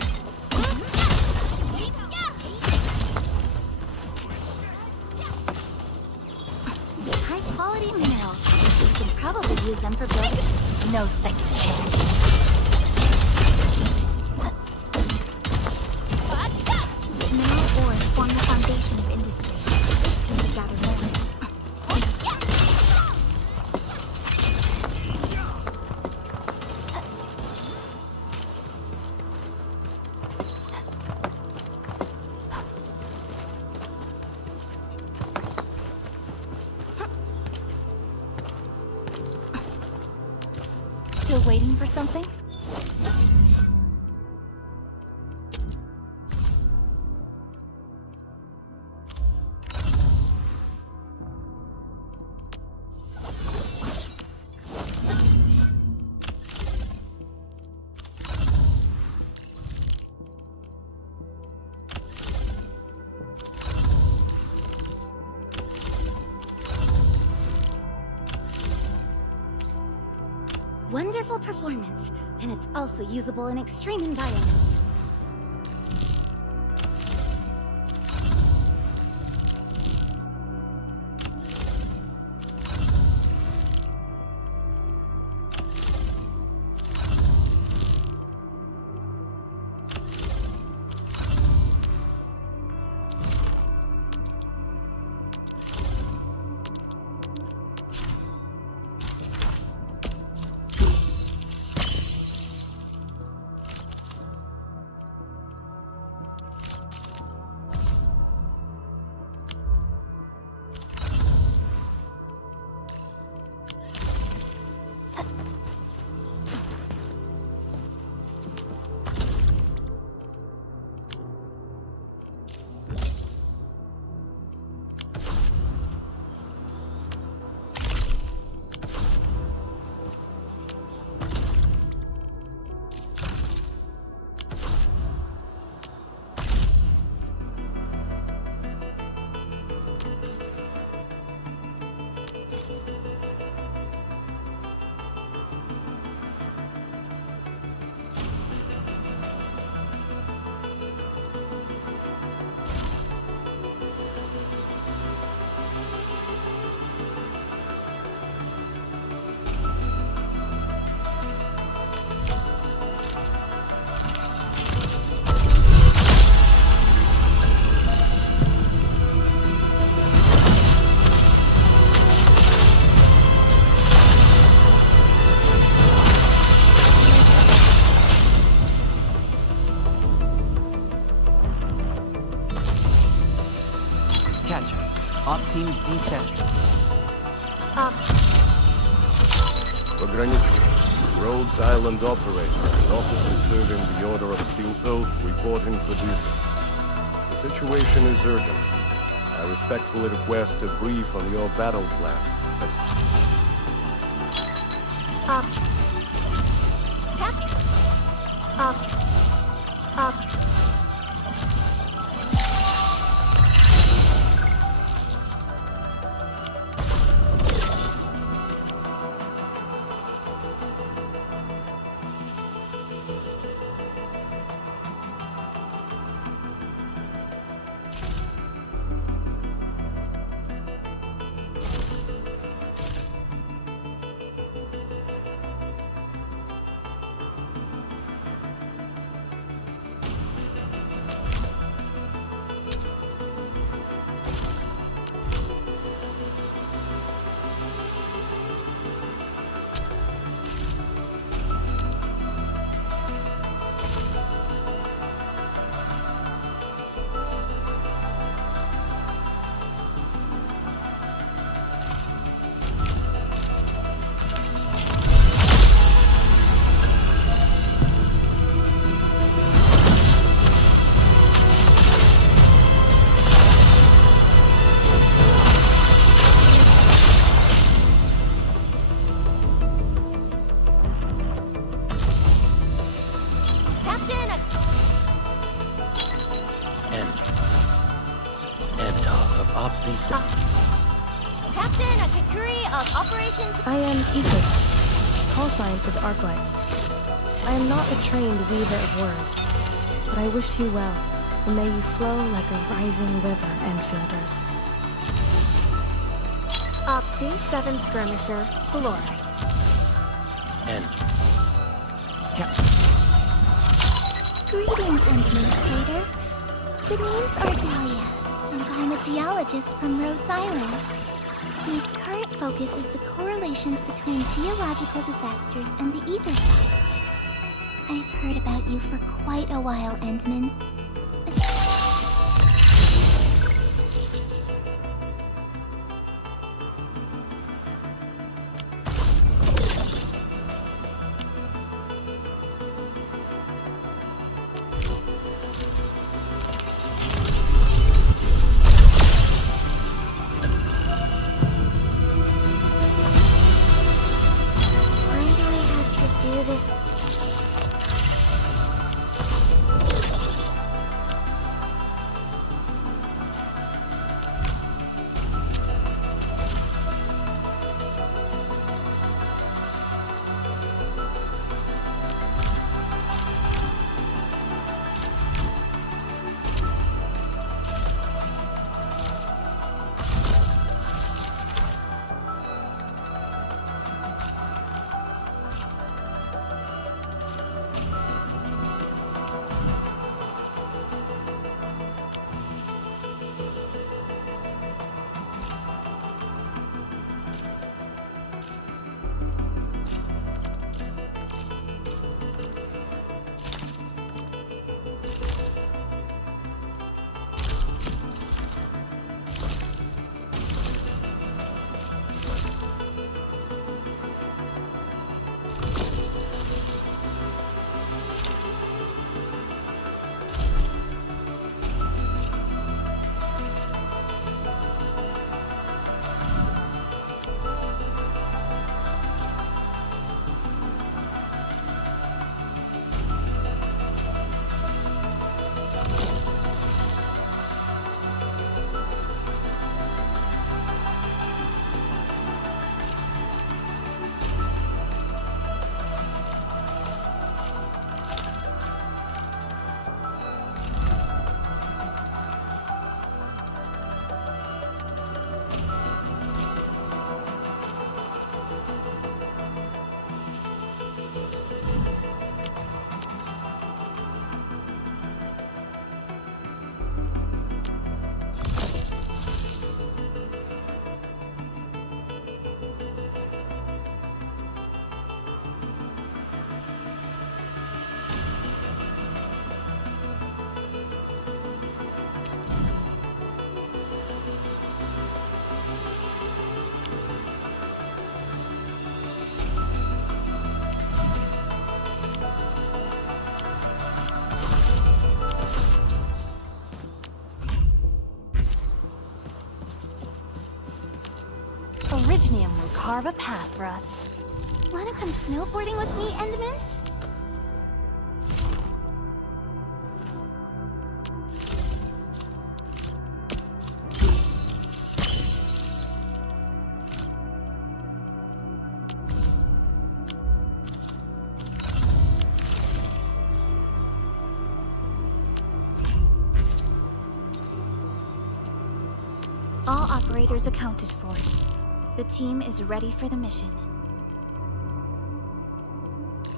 High-quality minerals. We can probably use them for building. No second chance. Mineral ores form the foundation of industry. We should gather more. Still waiting for something? Wonderful performance, and it's also usable in extreme environments. Team Z7. Pogranicznik, Rhodes Island operator, and officers serving the Order of Steel Oath reporting for duty. The situation is urgent. I respectfully request a brief on your battle plan. Captain Akakuri of Operation... I am Ethan. Call sign is Arclight. I am not a trained weaver of words, but I wish you well, and may you flow like a rising river, Enfielders. Opsy, 7 Skirmisher, Valor. Greetings, Administrator. The name's Ardelia, and I'm a geologist from Rhodes Island. My current focus is the correlations between geological disasters and the ether cell. I've heard about you for quite a while, Endman. carve a path for us. Wanna come snowboarding with me, Endman? All operators accounted for. The team is ready for the mission.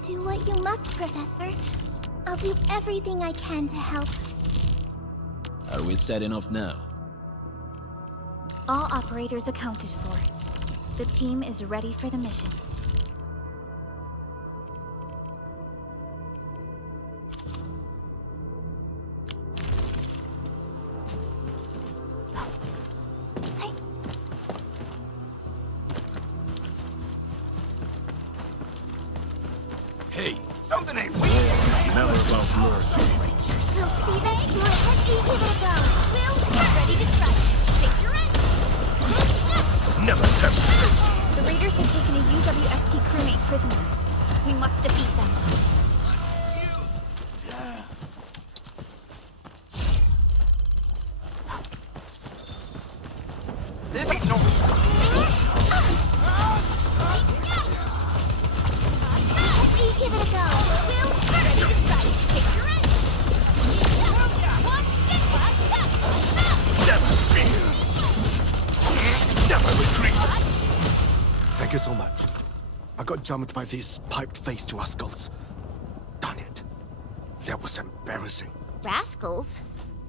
Do what you must, Professor. I'll do everything I can to help. Are we setting off now? All operators accounted for. The team is ready for the mission. Hey, Something ain't never about mercy. We'll see that you're a heavy. Give it a go. We'll Ready to strike. Take your end. Never tempt fate. The Raiders have taken a UWST crewmate prisoner. We must defeat them. This ain't no. give it a go. We'll Ready to strike. Take your end. One, Never fear. Never retreat. Thank you so much. I got jumped by these piped-faced rascals. Darn it. That was embarrassing. Rascals?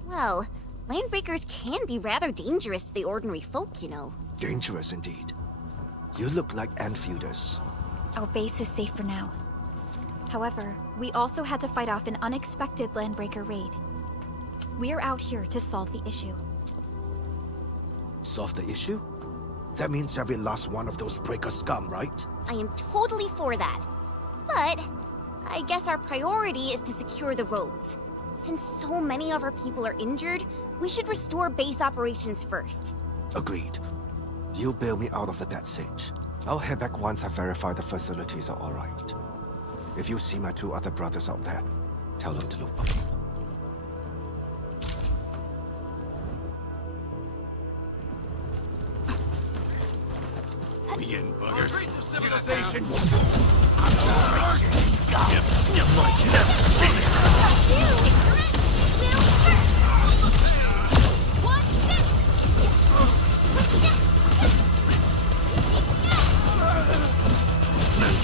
Well, landbreakers can be rather dangerous to the ordinary folk, you know. Dangerous indeed. You look like Enfielders. Our base is safe for now. However, we also had to fight off an unexpected landbreaker raid. We're out here to solve the issue. Solve the issue? That means every last one of those breaker scum, right? I am totally for that. But I guess our priority is to secure the roads. Since so many of our people are injured, we should restore base operations first. Agreed. You bail me out of a death sitch. I'll head back once I verify the facilities are alright. If you see my two other brothers out there, tell them to look for me. We in, bugger. Civilization. You might never see it.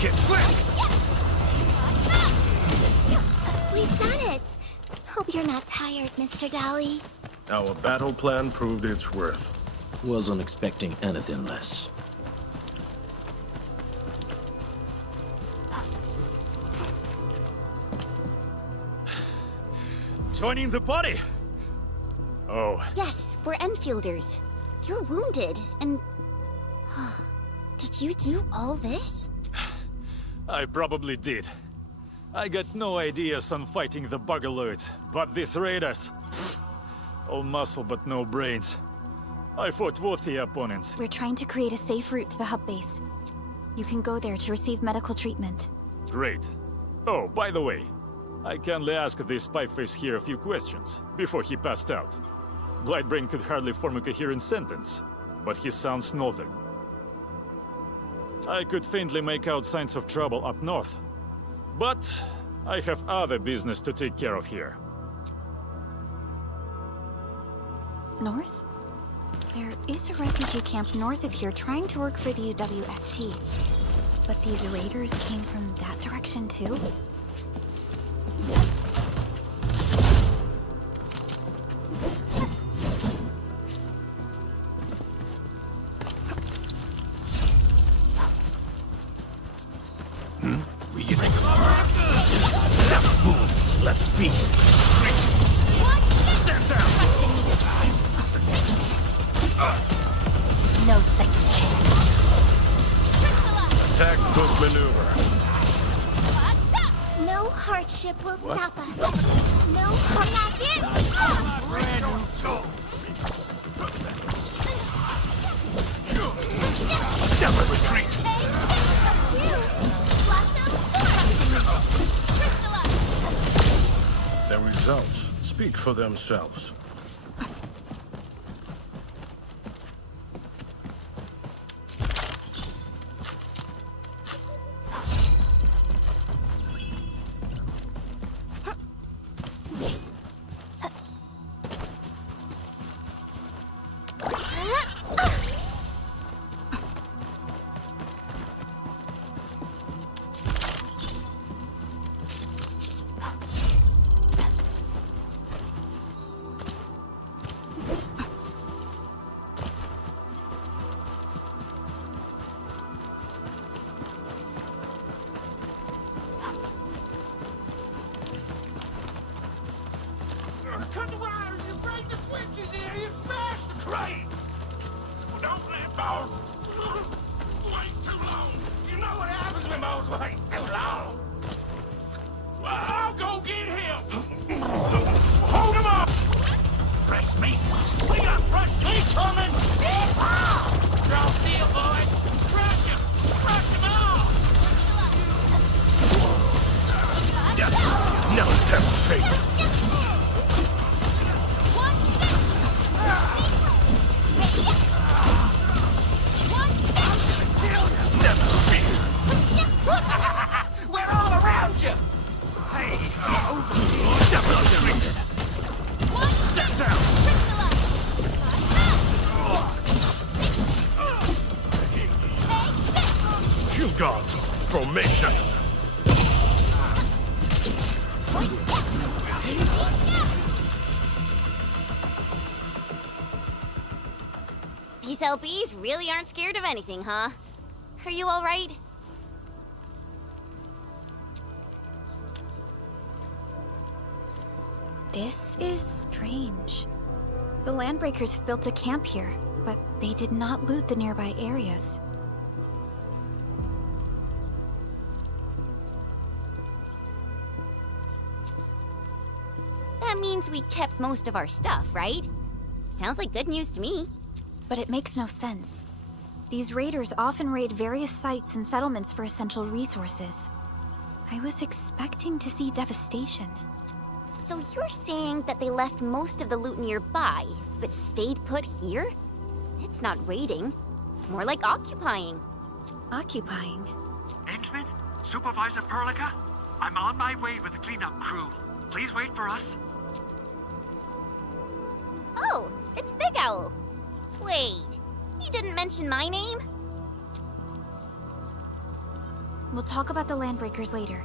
Get quick. We've done it. Hope you're not tired, Mr. Dolly. Our battle plan proved its worth. Wasn't expecting anything less. Joining the party. Oh, Yes, we're Enfielders. You're wounded, and... Did you do all this? I probably did. I got no ideas on fighting the buggerloids, but these raiders... all muscle but no brains. I fought worthy opponents. We're trying to create a safe route to the hub base. You can go there to receive medical treatment. Great. Oh, by the way, I kindly asked this pipeface here a few questions before he passed out. Blightbrain could hardly form a coherent sentence, but he sounds northern. I could faintly make out signs of trouble up north, but I have other business to take care of here. North? There is a refugee camp north of here trying to work for the UWST. But these raiders came from that direction too? we get moves. Let's feast. Stand down. No second chance. Tactical maneuver. No hardship will stop us. No hardship. Never retreat! The results speak for themselves. Cut the wires! You break the switches here! You smash the crates! Don't let boss wait too long! You know what happens when boss wait too long! Well, I'll go get him! Hold him up! Fresh meat! We got fresh meat coming! Draw steel, boys! Crush him! Crush him all! Now tempt fate! We're all around you! Hey, never retreat! Step down! Shield guards, formation! These LBs really aren't scared of anything, huh? Are you all right? This is strange. The Landbreakers have built a camp here, but they did not loot the nearby areas. That means we kept most of our stuff, right? Sounds like good news to me. But it makes no sense. These raiders often raid various sites and settlements for essential resources. I was expecting to see devastation. So you're saying that they left most of the loot nearby, but stayed put here? It's not raiding. More like occupying. Occupying? Endman? Supervisor Perlica? I'm on my way with the cleanup crew. Please wait for us. Oh, it's Big Owl. Wait, he didn't mention my name? We'll talk about the Landbreakers later.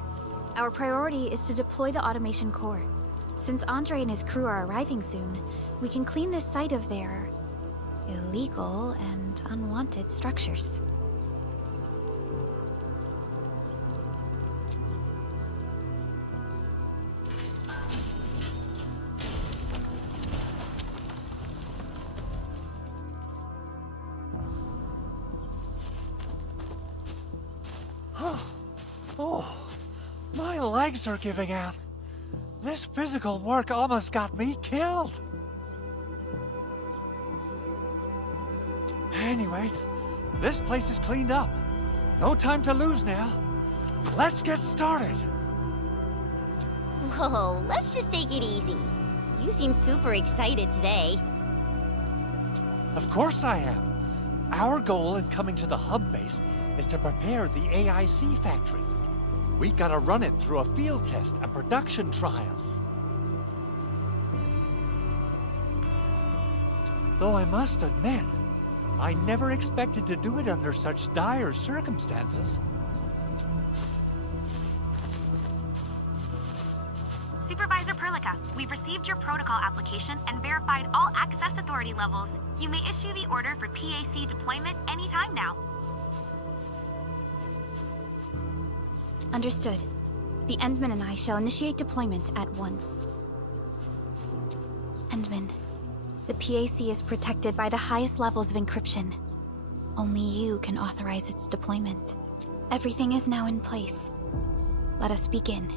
Our priority is to deploy the automation core. Since Andre and his crew are arriving soon, we can clean this site of their illegal and unwanted structures. Oh, my legs are giving out. This physical work almost got me killed. Anyway, this place is cleaned up. No time to lose now. Let's get started. Whoa, let's just take it easy. You seem super excited today. Of course I am. Our goal in coming to the hub base is to prepare the AIC factory. We gotta run it through a field test and production trials. Though I must admit, I never expected to do it under such dire circumstances. Supervisor Perlica, we've received your protocol application and verified all access authority levels. You may issue the order for PAC deployment anytime now. Understood. The Endman and I shall initiate deployment at once. Endman, the PAC is protected by the highest levels of encryption. Only you can authorize its deployment. Everything is now in place. Let us begin.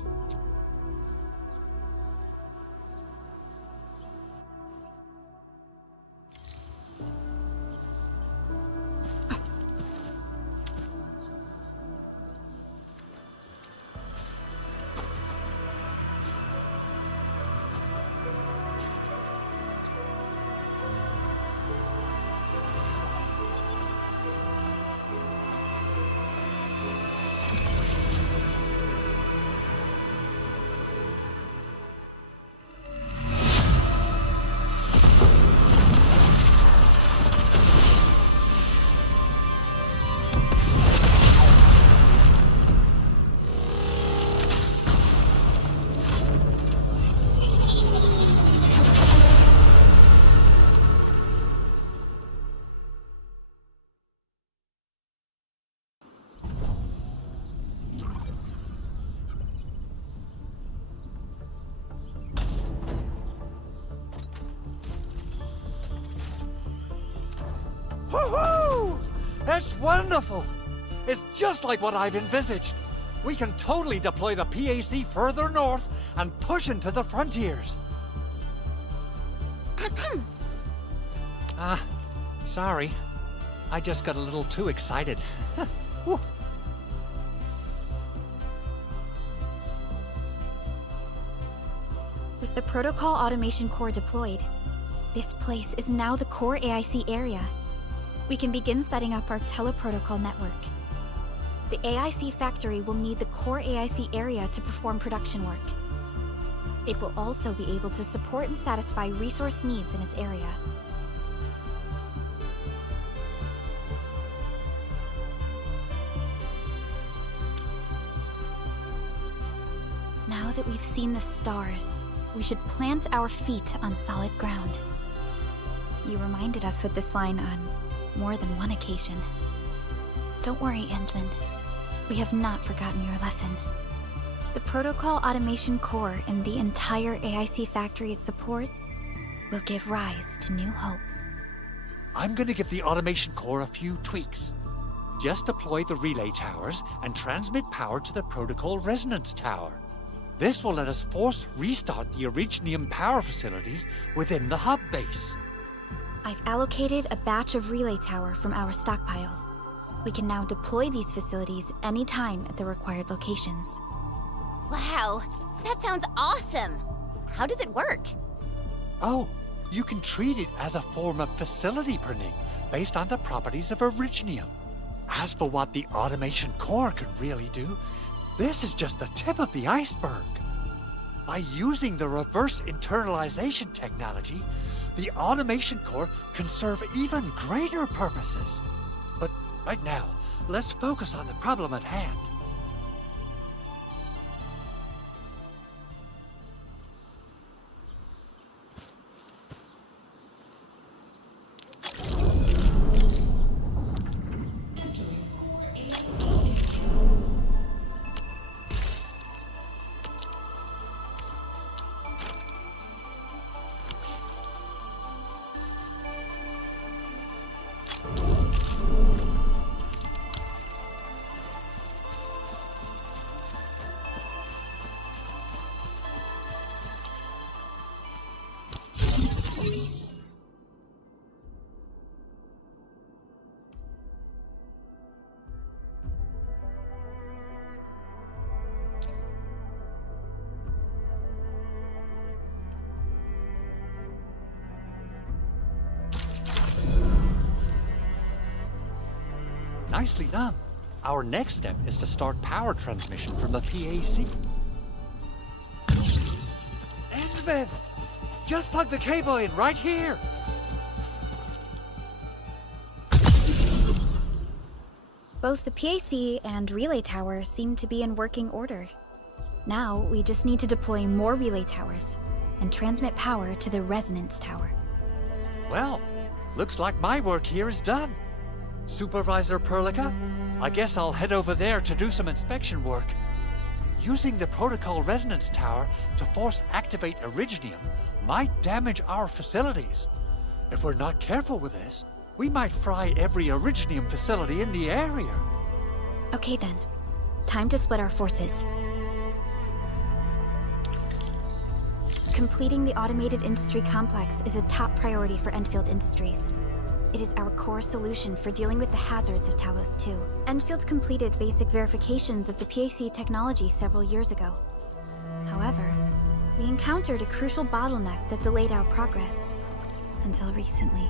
Woohoo! It's wonderful! It's just like what I've envisaged. We can totally deploy the PAC further north and push into the frontiers. Sorry. I just got a little too excited. Whew. With the Protocol Automation Core deployed, this place is now the core AIC area. We can begin setting up our teleprotocol network. The AIC factory will need the core AIC area to perform production work. It will also be able to support and satisfy resource needs in its area. Now that we've seen the stars, we should plant our feet on solid ground. You reminded us with this line on more than one occasion. Don't worry, Endfield. We have not forgotten your lesson. The Protocol Automation Core and the entire AIC factory it supports will give rise to new hope. I'm gonna give the Automation Core a few tweaks. Just deploy the relay towers and transmit power to the Protocol Resonance Tower. This will let us force restart the Originium power facilities within the hub base. I've allocated a batch of relay tower from our stockpile. We can now deploy these facilities anytime at the required locations. Wow, that sounds awesome! How does it work? Oh, you can treat it as a form of facility printing based on the properties of Originium. As for what the Automation Core can really do, this is just the tip of the iceberg. By using the reverse internalization technology, the Automation Core can serve even greater purposes. But right now, let's focus on the problem at hand. Nicely done. Our next step is to start power transmission from the PAC. Endman! Just plug the cable in right here! Both the PAC and relay tower seem to be in working order. Now, we just need to deploy more relay towers and transmit power to the resonance tower. Well, looks like my work here is done. Supervisor Perlica, I guess I'll head over there to do some inspection work. Using the Protocol Resonance Tower to force activate Originium might damage our facilities. If we're not careful with this, we might fry every Originium facility in the area. Okay then, time to split our forces. Completing the automated industry complex is a top priority for Endfield Industries. It is our core solution for dealing with the hazards of Talos 2. Endfield completed basic verifications of the PAC technology several years ago. However, we encountered a crucial bottleneck that delayed our progress. Until recently.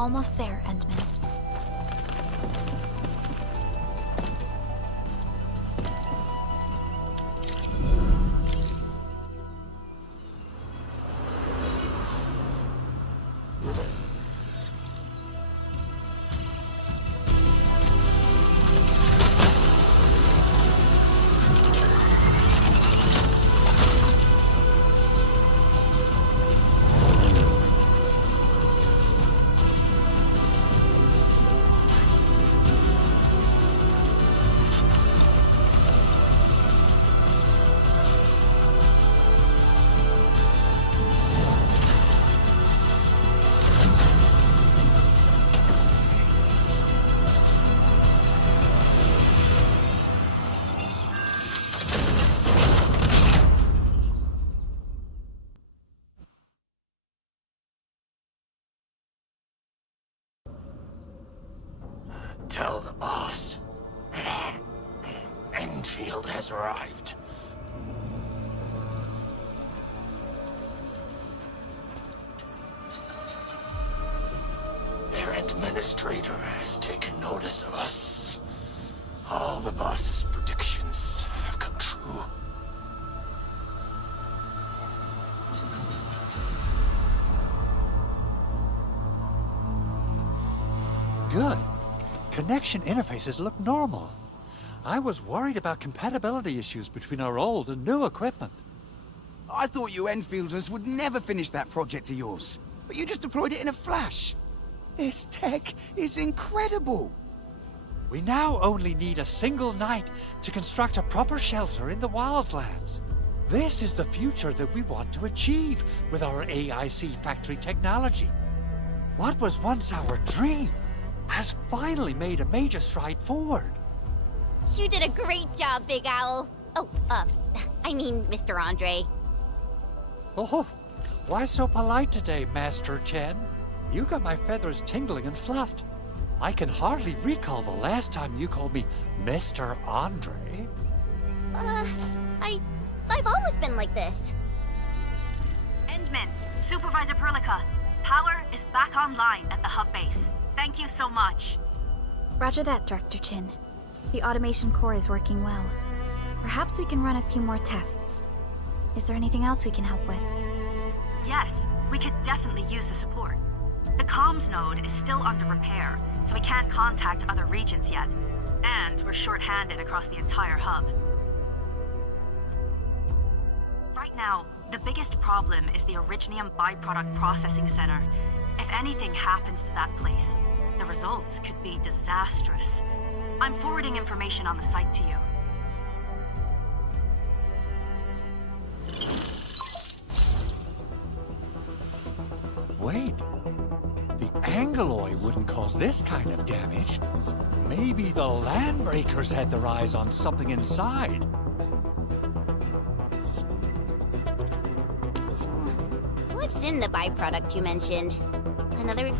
Almost there, Endman. Tell the boss. Endfield has arrived. Their administrator has taken notice of us. All the boss's predictions have come true. Good. Connection interfaces look normal. I was worried about compatibility issues between our old and new equipment. I thought you Enfielders would never finish that project of yours, but you just deployed it in a flash. This tech is incredible. We now only need a single night to construct a proper shelter in the wildlands. This is the future that we want to achieve with our AIC factory technology. What was once our dream has finally made a major stride forward. You did a great job, Big Owl. Oh, I mean, Mr. Andre. Oh, why so polite today, Master Chen? You got my feathers tingling and fluffed. I can hardly recall the last time you called me Mr. Andre. I've always been like this. Endman, Supervisor Perlica, power is back online at the hub base. Thank you so much. Roger that, Director Chin. The automation core is working well. Perhaps we can run a few more tests. Is there anything else we can help with? Yes, we could definitely use the support. The comms node is still under repair, so we can't contact other regions yet. And we're short-handed across the entire hub. Right now, the biggest problem is the Originium byproduct processing center. If anything happens to that place, the results could be disastrous. I'm forwarding information on the site to you. Wait. The Angeloy wouldn't cause this kind of damage. Maybe the Landbreakers had their eyes on something inside. What's in the byproduct you mentioned? Another...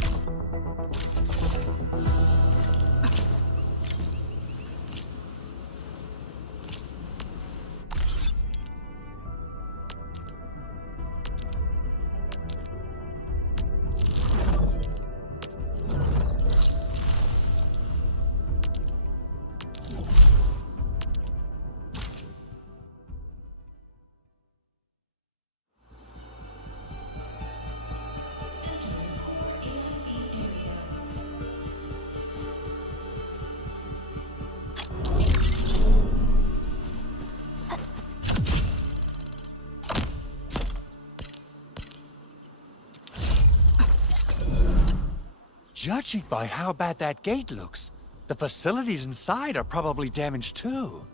Judging by how bad that gate looks, the facilities inside are probably damaged too.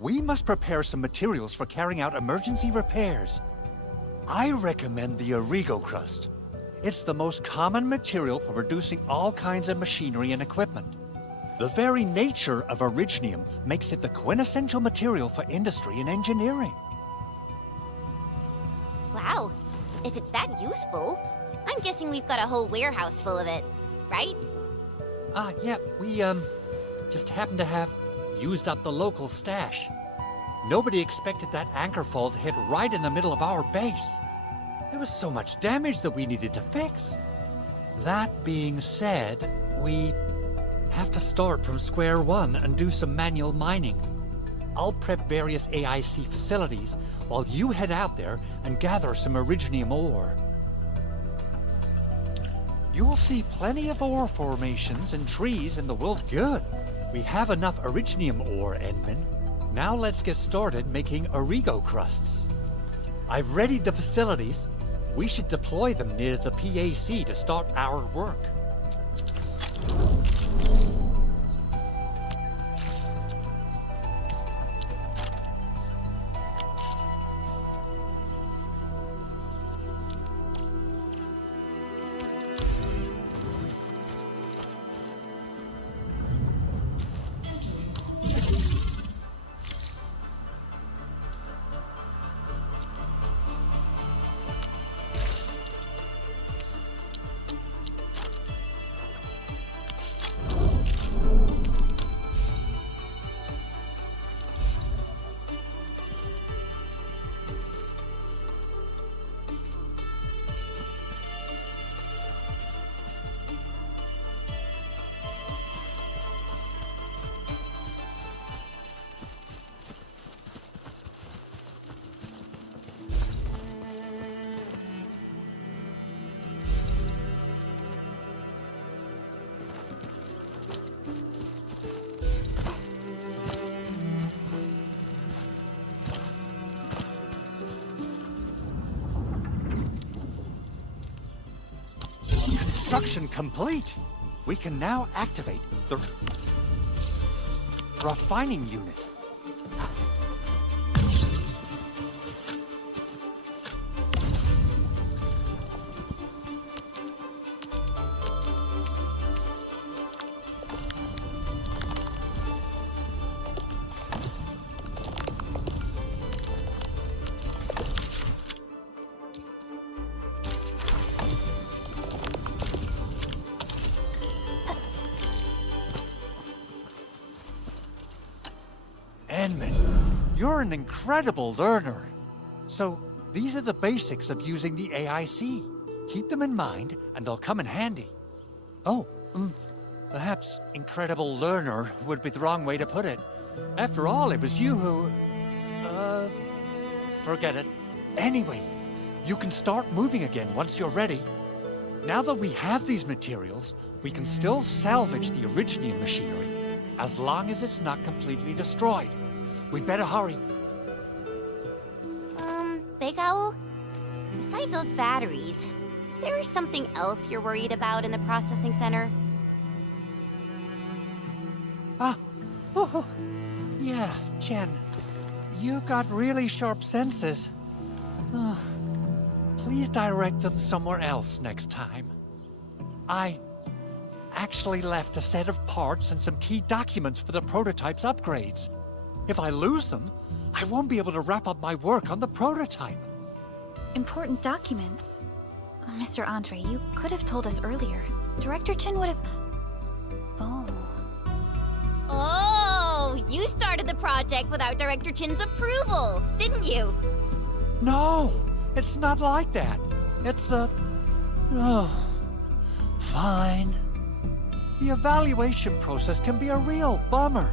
We must prepare some materials for carrying out emergency repairs. I recommend the Origo crust. It's the most common material for producing all kinds of machinery and equipment. The very nature of Originium makes it the quintessential material for industry and engineering. Wow. If it's that useful, I'm guessing we've got a whole warehouse full of it, right? Yeah, we, just happen to have used up the local stash. Nobody expected that anchor fall to hit right in the middle of our base. There was so much damage that we needed to fix. That being said, we have to start from square one and do some manual mining. I'll prep various AIC facilities while you head out there and gather some Originium ore. You'll see plenty of ore formations and trees in the world. Good. We have enough Originium ore, Edmund. Now let's get started making Origo crusts. I've readied the facilities. We should deploy them near the PAC to start our work. Construction complete. We can now activate the refining unit. Edmund, you're an incredible learner. So, these are the basics of using the AIC. Keep them in mind, and they'll come in handy. Oh, perhaps incredible learner would be the wrong way to put it. After all, it was you who... forget it. Anyway, you can start moving again once you're ready. Now that we have these materials, we can still salvage the Originium machinery, as long as it's not completely destroyed. We'd better hurry. Big Owl? Besides those batteries, is there something else you're worried about in the processing center? Yeah, Jen. You got really sharp senses. Please direct them somewhere else next time. I actually left a set of parts and some key documents for the prototype's upgrades. If I lose them, I won't be able to wrap up my work on the prototype. Important documents? Mr. Andre, you could have told us earlier. Director Chin would have... Oh, you started the project without Director Chin's approval, didn't you? No, it's not like that. It's fine. The evaluation process can be a real bummer.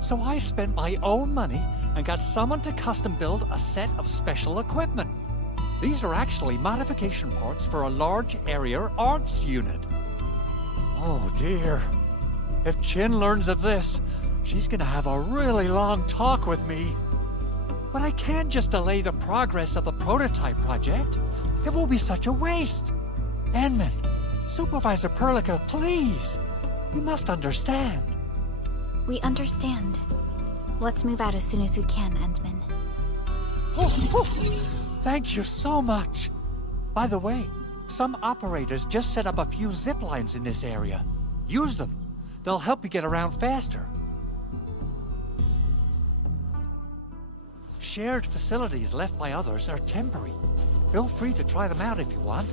So I spent my own money and got someone to custom build a set of special equipment. These are actually modification parts for a large area arts unit. Oh dear. If Chin learns of this, she's gonna have a really long talk with me. But I can't just delay the progress of the prototype project. It will be such a waste. Edmund, Supervisor Perlica, please. You must understand. We understand. Let's move out as soon as we can, Endman. Thank you so much. By the way, some operators just set up a few zip lines in this area. Use them. They'll help you get around faster. Shared facilities left by others are temporary. Feel free to try them out if you want.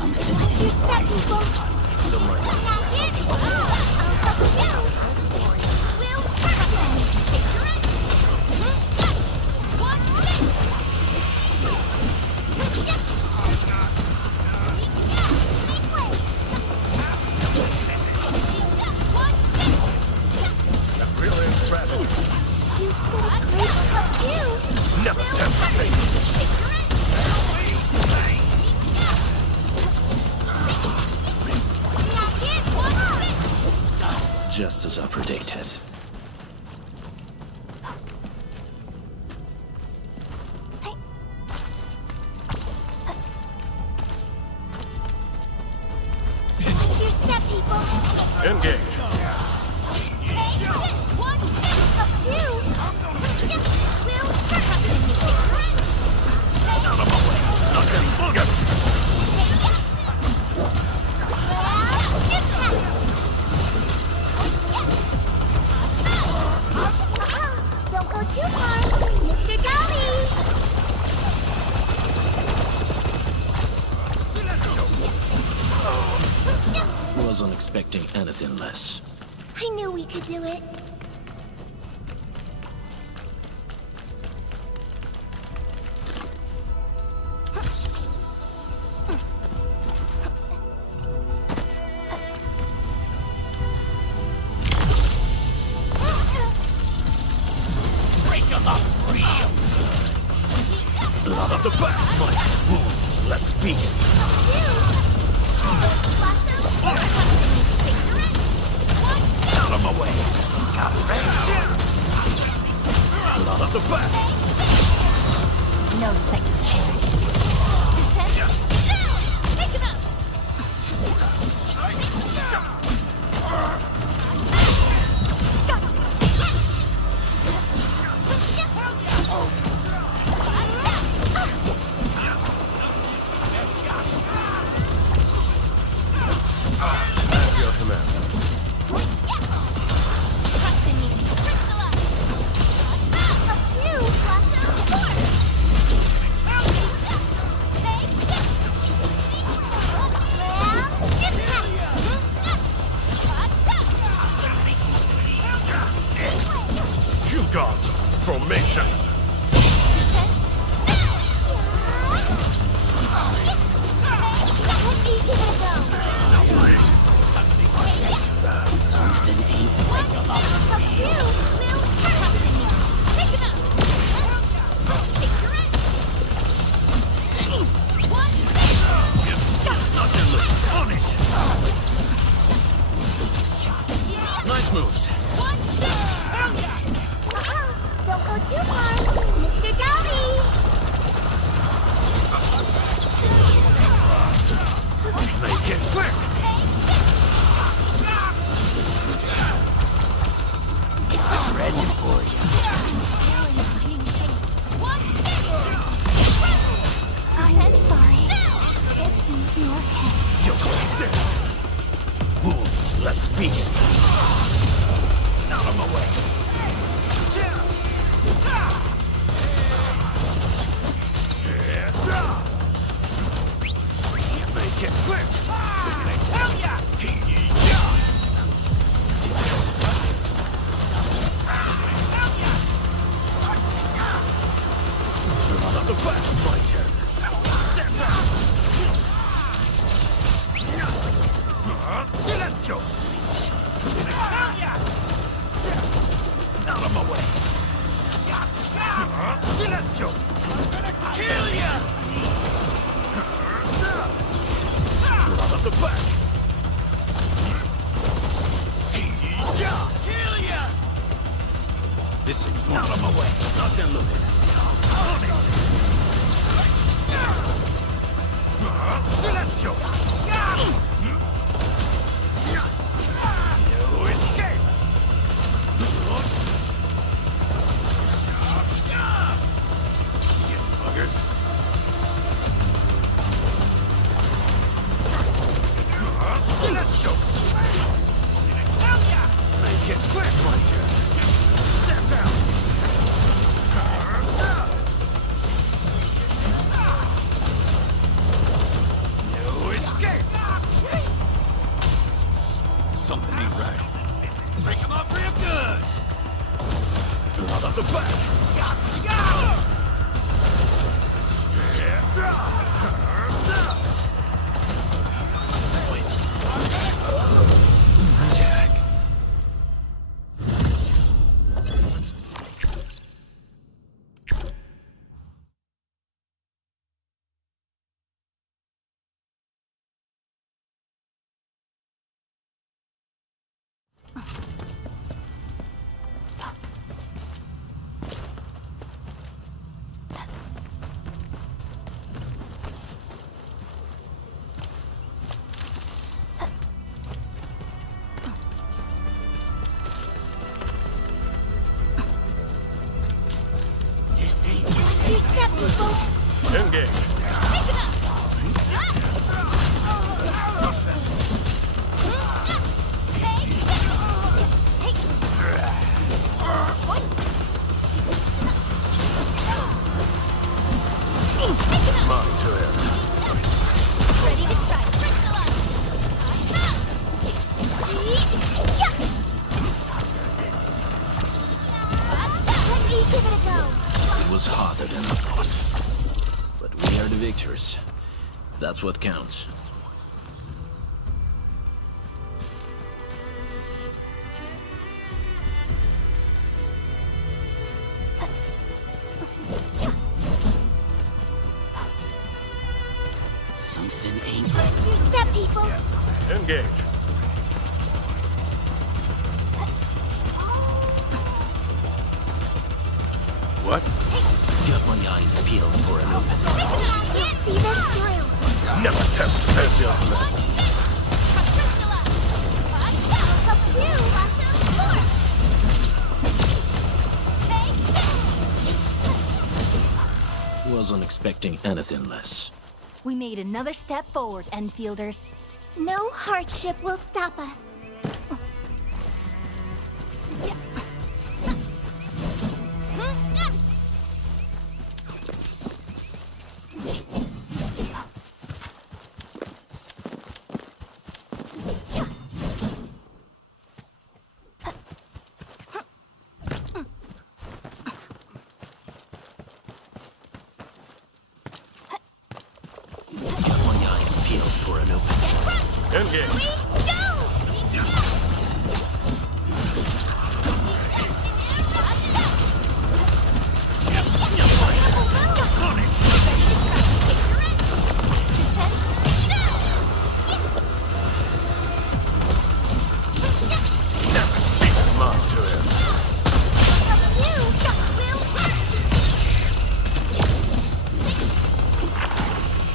something. Watch your step, people. Don't mind me. Really impressive. You said great for you. Never tempt fate. Just as I predicted. Watch your step, people. Engage. Take this one hit of two. Will Out of my way. Nothing buggers. Don't go too far, Mr. Dolly. Wasn't expecting anything less. I knew we could do it. Break them up real. Blood of the back. My wounds. Let's feast. Out of my way. Got it. Blood of the back. No second chance. Take him out. At your command. You gods. Formation. Something ain't right. On it. Nice moves. Don't go too far, Mr. Dolly. Make it quick. This resin for you. I'm sorry. It's in your head. You're going dead. Wolves, let's feast. Out of my way. Make it quick. Hell yeah! See that? Blood of the back. My turn. Step down. Silenzio! Out of my way! Silenzio! Kill ya! Blood of the back! Kill ya! This ain't going. Out of my way! Nothing looking. On it! Silenzio! You escape! You buggers! Silenzio! Make it quick, my turn! Step down! You escape! to him. Ready to strike. Let me give it a go. It was harder than I thought. But we are the victors. That's what counts. Something ain't... Watch your step, people. Engage. What? Got my eyes peeled for an opening. Can't see this through. Never tempt Endfield. Wasn't expecting anything less. We made another step forward, Endfielders. No hardship will stop us. Got my eyes peeled for an opening. Engage. Mark to him.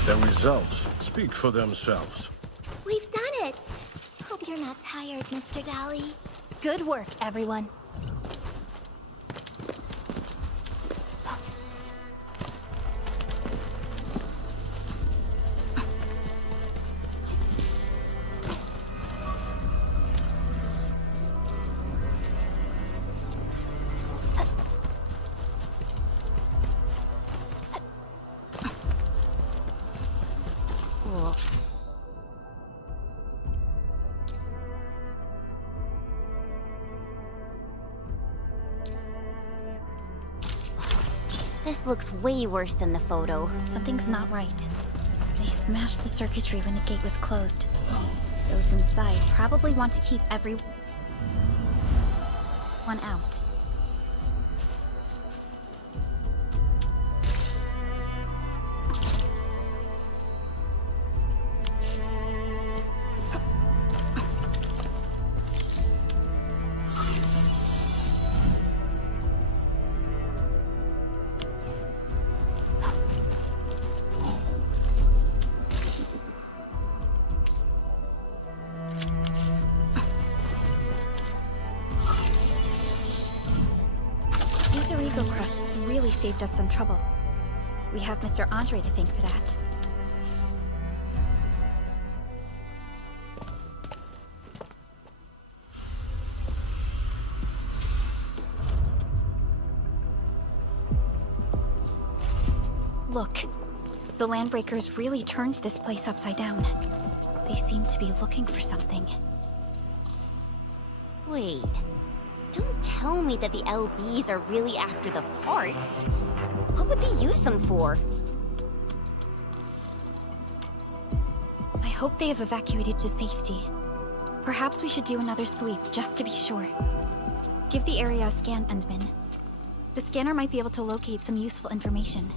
The results speak for themselves. We've done it. Hope you're not tired, Mr. Dally. Good work, everyone. This looks way worse than the photo. Something's not right. They smashed the circuitry when the gate was closed. Those inside probably want to keep everyone out. Crusts really saved us some trouble. We have Mr. Andre to thank for that. Look, the Landbreakers really turned this place upside down. They seem to be looking for something. Wait. Don't tell me that the LBs are really after the parts. What would they use them for? I hope they have evacuated to safety. Perhaps we should do another sweep, just to be sure. Give the area a scan, Endman. The scanner might be able to locate some useful information.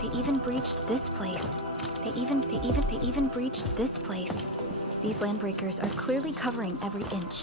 They even breached this place. They even breached this place. These Landbreakers are clearly covering every inch.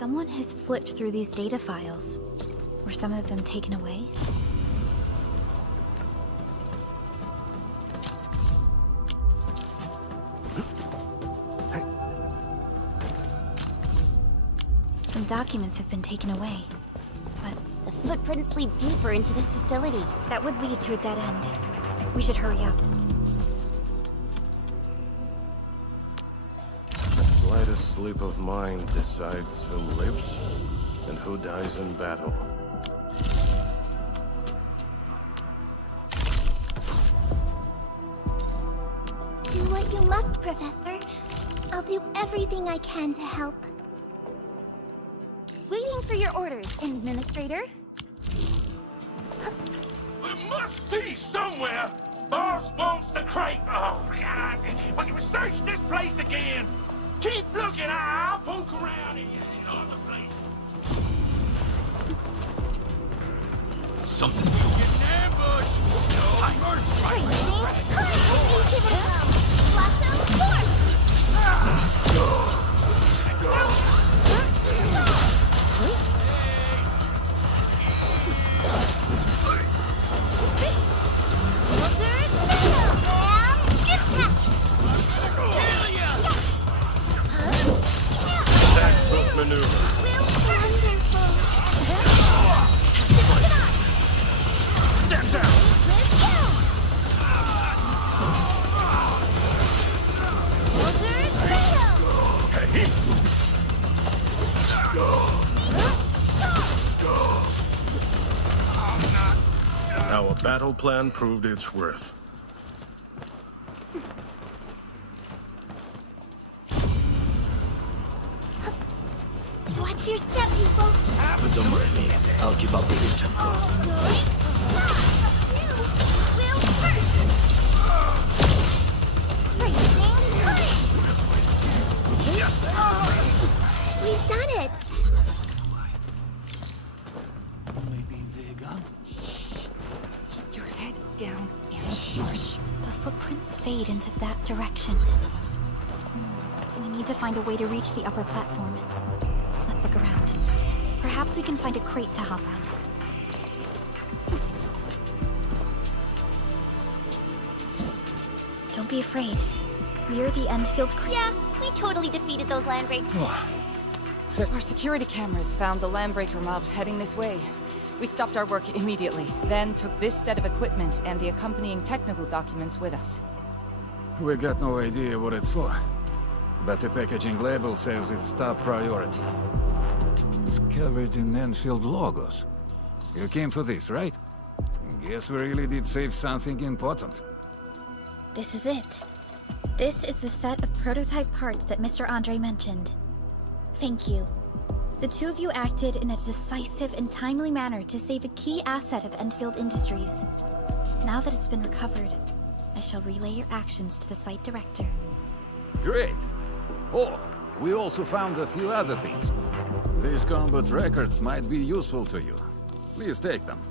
Someone has flipped through these data files. Were some of them taken away? Some documents have been taken away, but The footprints lead deeper into this facility. that would lead to a dead end. We should hurry up. The slightest slip of mind decides who lives and who dies in battle. Do what you must, Professor. I'll do everything I can to help. Waiting for your orders, Administrator. There must be somewhere! Boss wants the crate! Oh, God! When you search this place again, keep looking. I'll poke around in other places. Something is getting ambushed! No mercy! Lasso forth! Tactful maneuver. Step down! Our battle plan proved its worth. Watch your step, people. Don't worry me. I'll keep up with your tempo. We've done it. Maybe Vega? Keep your head down and shush. The footprints fade into that direction. We need to find a way to reach the upper platform. Let's look around. Perhaps we can find a crate to hop on. Don't be afraid. We're the Endfield crew. Yeah, we totally defeated those landbreakers. Our security cameras found the Landbreaker mobs heading this way. We stopped our work immediately, then took this set of equipment and the accompanying technical documents with us. We got no idea what it's for. But the packaging label says it's top priority. It's covered in Endfield logos. You came for this, right? Guess we really did save something important. This is it. This is the set of prototype parts that Mr. Andre mentioned. Thank you. The two of you acted in a decisive and timely manner to save a key asset of Endfield Industries. Now that it's been recovered, I shall relay your actions to the site director. Great. Oh, we also found a few other things. These combat records might be useful to you. Please take them.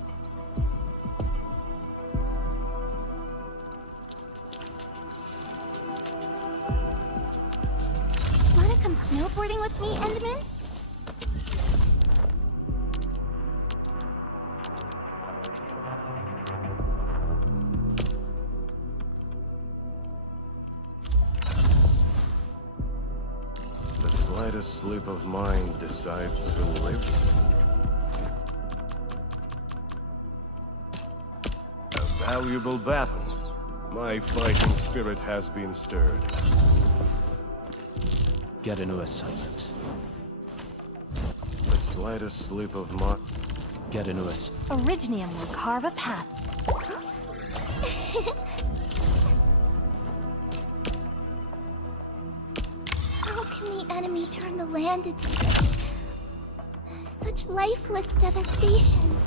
Wanna come snowboarding with me, Enderman? The slightest slip of mind decides who lives. A valuable battle. My fighting spirit has been stirred. Get a new assignment. The slightest slip of mind. Get a new Originium will carve a path. How can the enemy turn the land into such lifeless devastation?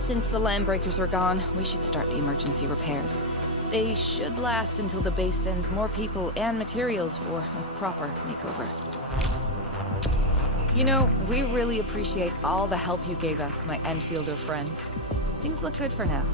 Since the Landbreakers are gone, we should start the emergency repairs. They should last until the base sends more people and materials for a proper makeover. You know, we really appreciate all the help you gave us, my Enfielder friends. Things look good for now.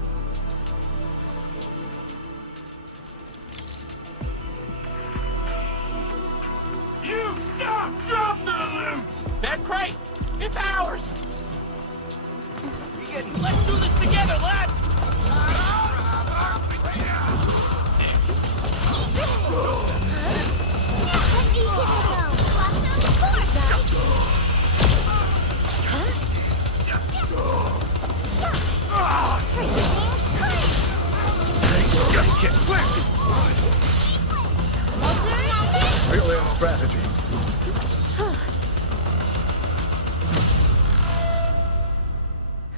strategy.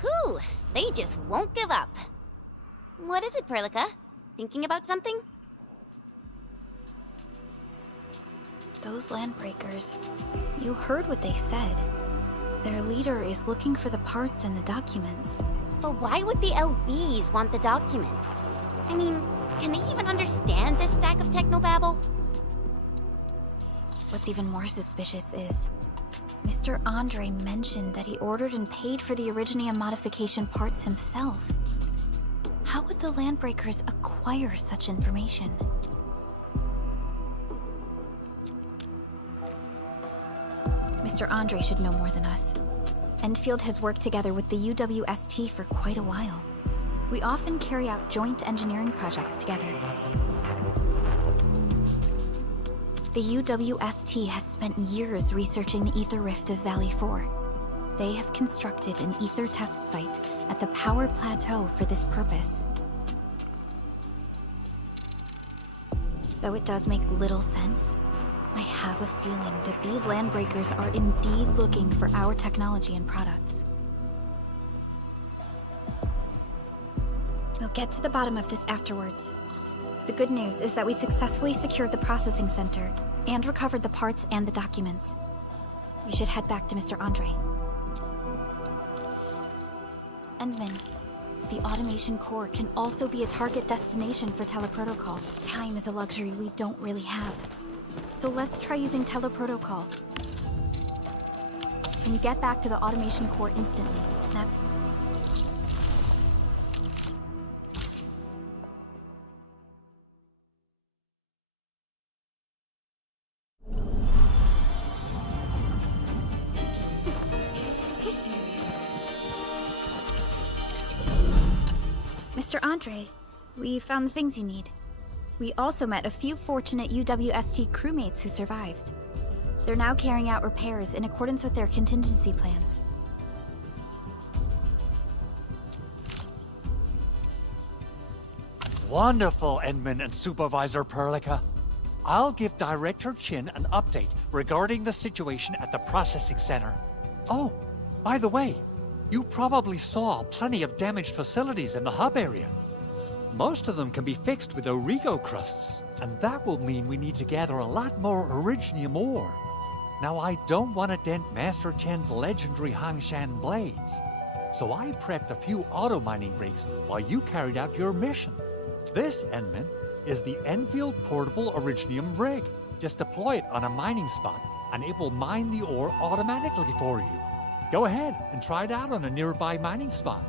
Whew, they just won't give up. What is it, Perlica? Thinking about something? Those landbreakers. You heard what they said. Their leader is looking for the parts and the documents. But why would the LBs want the documents? I mean, can they even understand this stack of technobabble? What's even more suspicious is Mr. Andre mentioned that he ordered and paid for the Originium modification parts himself. How would the Landbreakers acquire such information? Mr. Andre should know more than us. Endfield has worked together with the UWST for quite a while. We often carry out joint engineering projects together. The UWST has spent years researching the Ether Rift of Valley 4. They have constructed an Ether test site at the Power Plateau for this purpose. Though it does make little sense, I have a feeling that these Landbreakers are indeed looking for our technology and products. We'll get to the bottom of this afterwards. The good news is that we successfully secured the processing center and recovered the parts and the documents. We should head back to Mr. Andre. Endman, the automation core can also be a target destination for teleprotocol. Time is a luxury we don't really have. So let's try using teleprotocol. And get back to the automation core instantly. Now. Mr. Andre, we found the things you need. We also met a few fortunate UWST crewmates who survived. They're now carrying out repairs in accordance with their contingency plans. Wonderful, Endman and Supervisor Perlica. I'll give Director Chin an update regarding the situation at the processing center. Oh, by the way, you probably saw plenty of damaged facilities in the hub area. Most of them can be fixed with Origo crusts, and that will mean we need to gather a lot more Originium ore. Now, I don't want to dent Master Chen's legendary Hangshan blades, so I prepped a few auto-mining rigs while you carried out your mission. This, Endman, is the Endfield Portable Originium rig. Just deploy it on a mining spot, and it will mine the ore automatically for you. Go ahead and try it out on a nearby mining spot.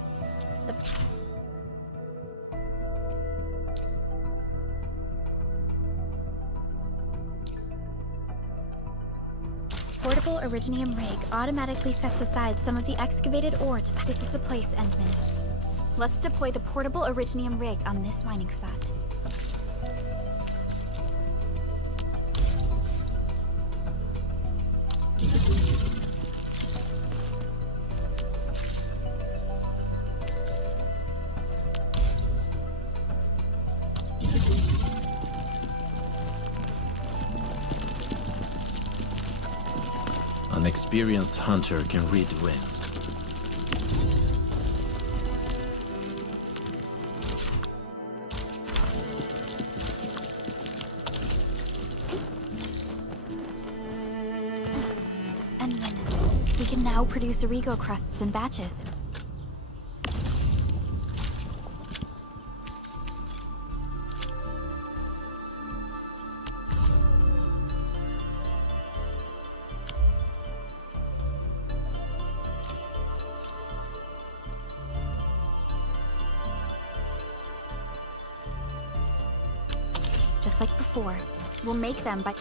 Portable Originium rig automatically sets aside some of the excavated ore to... This is the place, Endman. Let's deploy the portable Originium rig on this mining spot. An experienced hunter can read the winds. Endman, we can now produce Origo crusts in batches. Just like before, we'll make them by...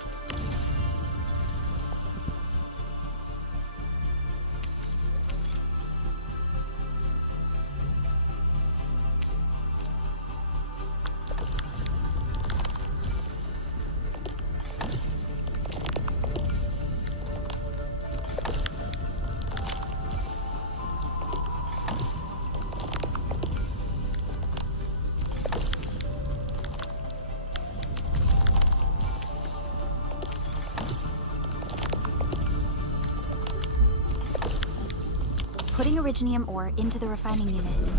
Getting originium ore into the refining unit.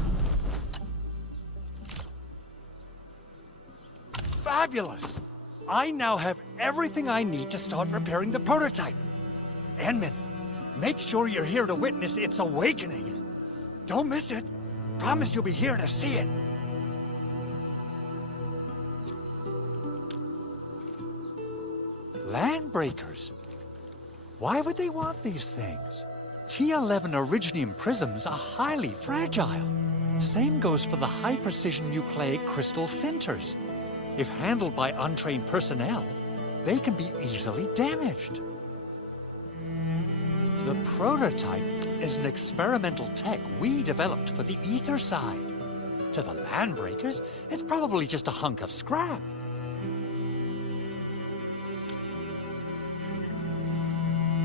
Fabulous! I now have everything I need to start repairing the prototype. Enman, make sure you're here to witness its awakening. Don't miss it. Promise you'll be here to see it. Landbreakers? Why would they want these things? T11 Originium prisms are highly fragile. Same goes for the high-precision nucleic crystal centers. If handled by untrained personnel, they can be easily damaged. The prototype is an experimental tech we developed for the ether side. To the Landbreakers, it's probably just a hunk of scrap.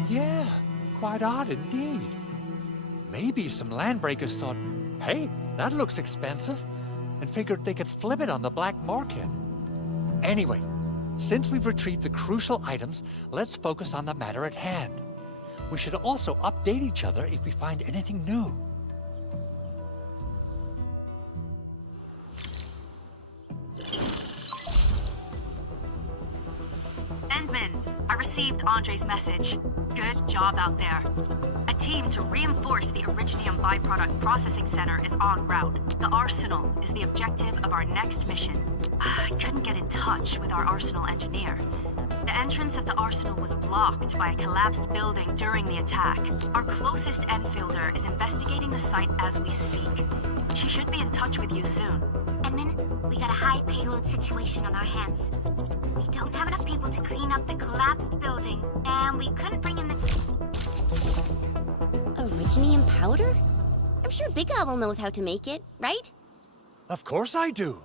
Yeah, quite odd indeed. Maybe some Landbreakers thought, hey, that looks expensive, and figured they could flip it on the black market. Anyway, since we've retrieved the crucial items, let's focus on the matter at hand. We should also update each other if we find anything new. Endman, I received Andre's message. Good job out there. A team to reinforce the Originium byproduct processing center is en route. The Arsenal is the objective of our next mission. I couldn't get in touch with our Arsenal engineer. The entrance of the Arsenal was blocked by a collapsed building during the attack. Our closest Enfielder is investigating the site as we speak. She should be in touch with you soon. Edmund, we got a high payload situation on our hands. We don't have enough people to clean up the collapsed building, and we couldn't bring in the... Originium powder? I'm sure Big Owl knows how to make it, right? Of course I do.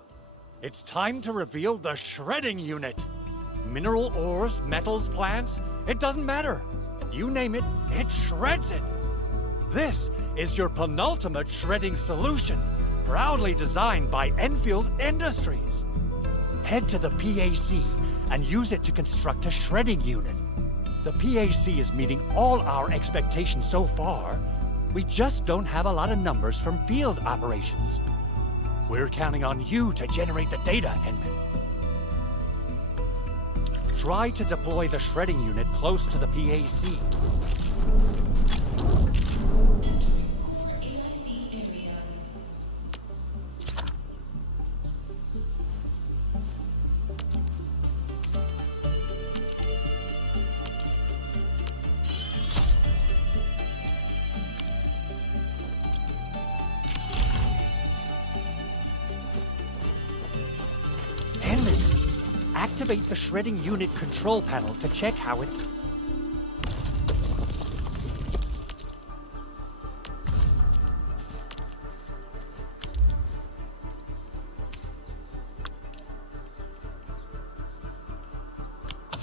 It's time to reveal the shredding unit. Mineral ores, metals, plants, it doesn't matter. You name it, it shreds it. This is your penultimate shredding solution, proudly designed by Endfield Industries. Head to the PAC and use it to construct a shredding unit. The PAC is meeting all our expectations so far. We just don't have a lot of numbers from field operations. We're counting on you to generate the data, Enman. Try to deploy the shredding unit close to the PAC. Activate the shredding unit control panel to check how it's...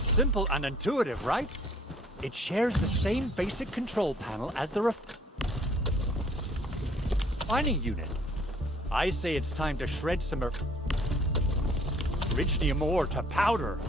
Simple and intuitive, right? It shares the same basic control panel as the refining unit. I say it's time to shred some Originium ore to powder.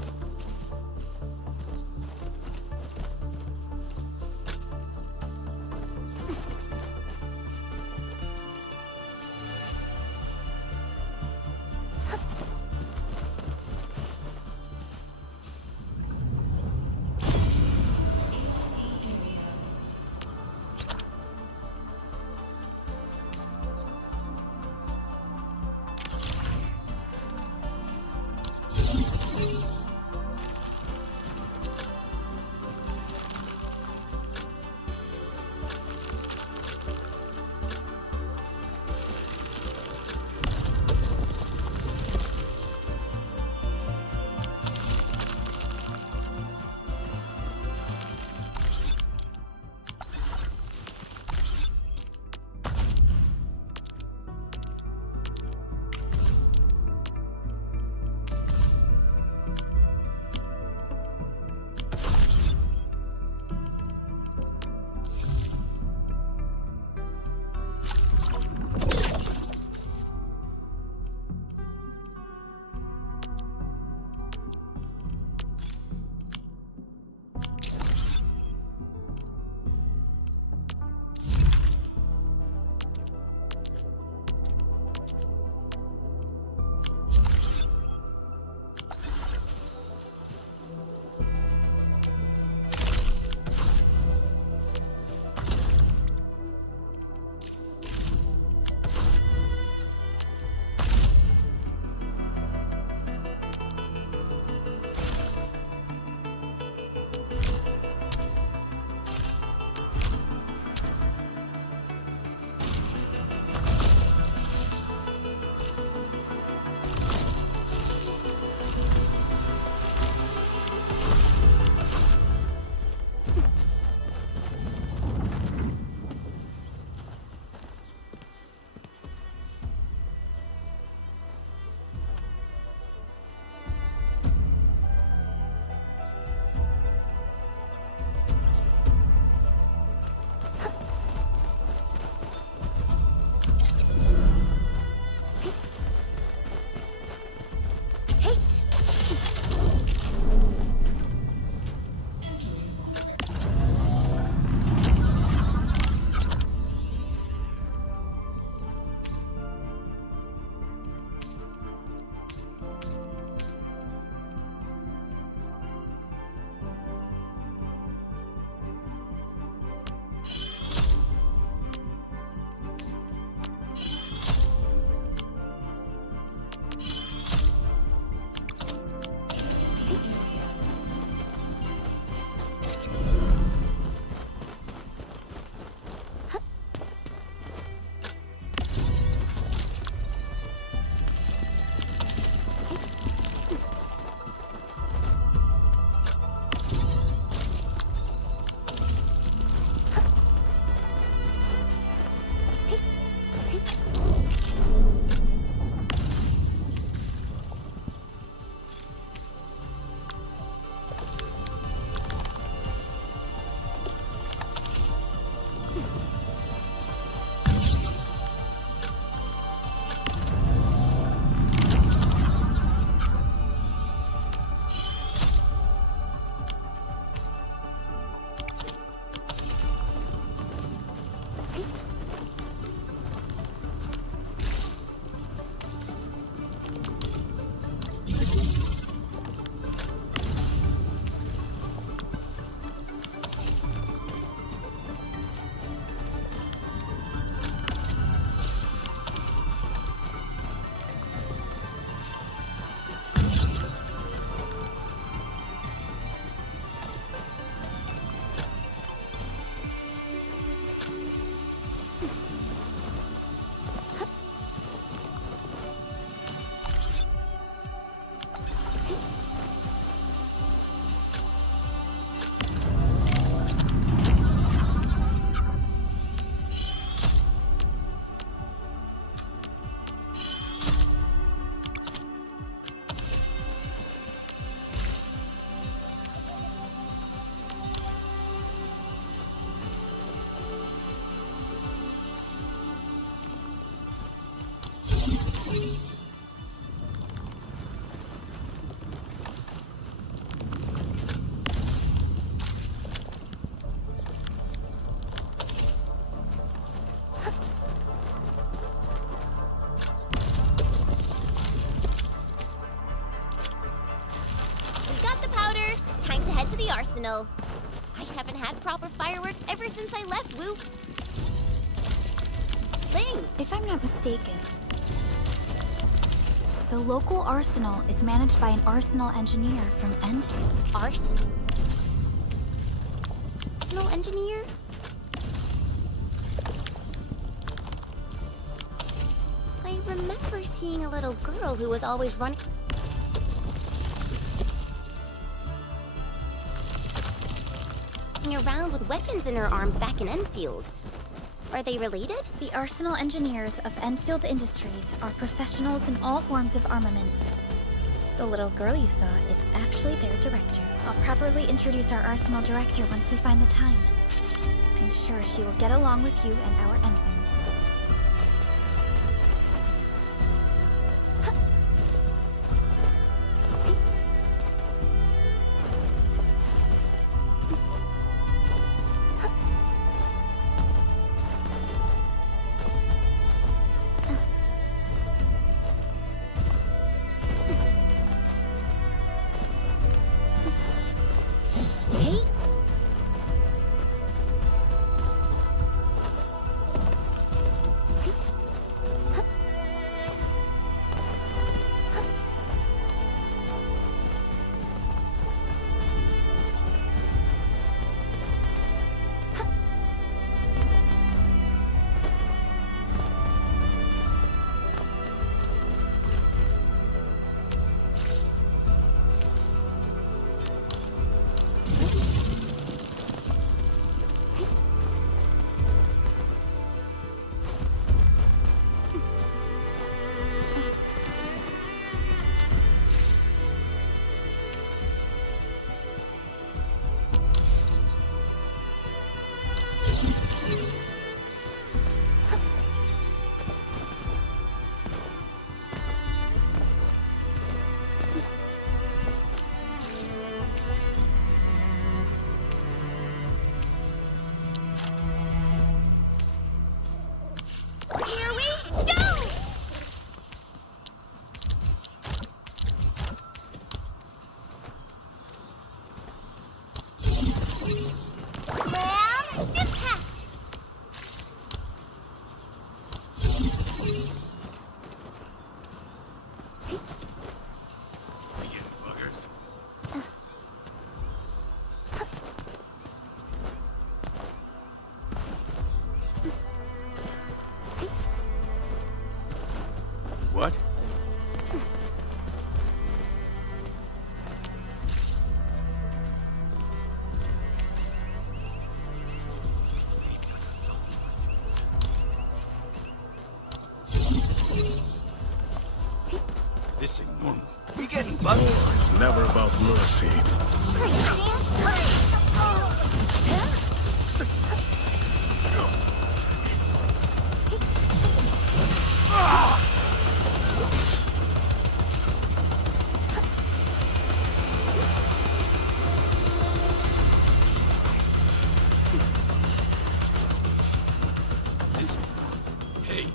the arsenal. I haven't had proper fireworks ever since I left Wu. Ling! If I'm not mistaken, the local arsenal is managed by an arsenal engineer from Endfield. Arsenal engineer? I remember seeing a little girl who was always running around with weapons in her arms back in Endfield. Are they related? The arsenal engineers of Endfield Industries are professionals in all forms of armaments. The little girl you saw is actually their director. I'll properly introduce our arsenal director once we find the time. I'm sure she will get along with you and our Endman. What? This ain't normal. We getting bugged? War is never about mercy. Hey.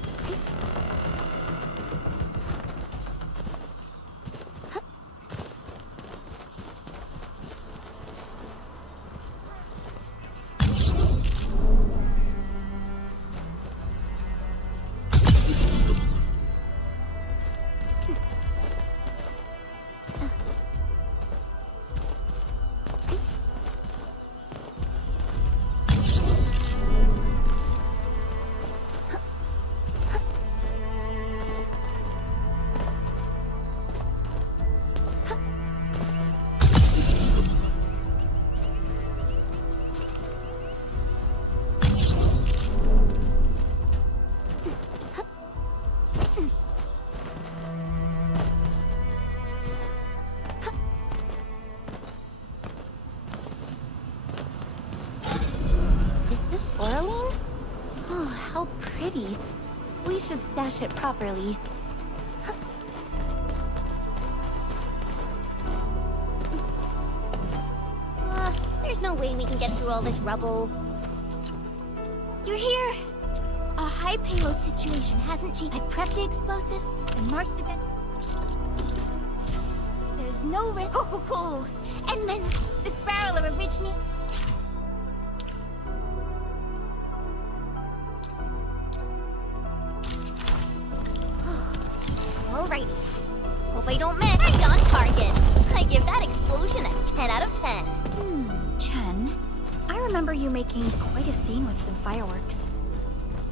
Is this Orlean? Oh, how pretty. We should stash it properly. There's no way we can get through all this rubble. You're here! Our high payload situation hasn't changed. I prepped the explosives and marked the dead. There's no risk. And then this barrel of original. Alrighty. Hope I don't miss. Right on target. I give that explosion a 10 out of 10. Chen, I remember you making quite a scene with some fireworks.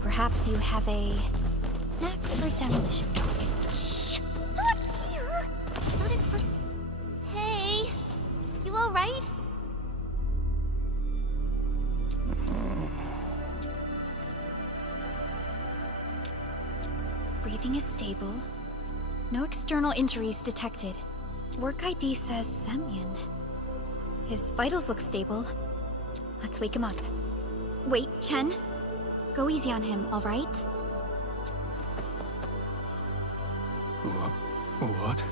Perhaps you have a knack for demolition. Shh! Not here! Not in front. Hey, you alright? Breathing is stable. No external injuries detected. Work ID says Semyon. His vitals look stable. Let's wake him up. Wait, Chen. Go easy on him, all right? What?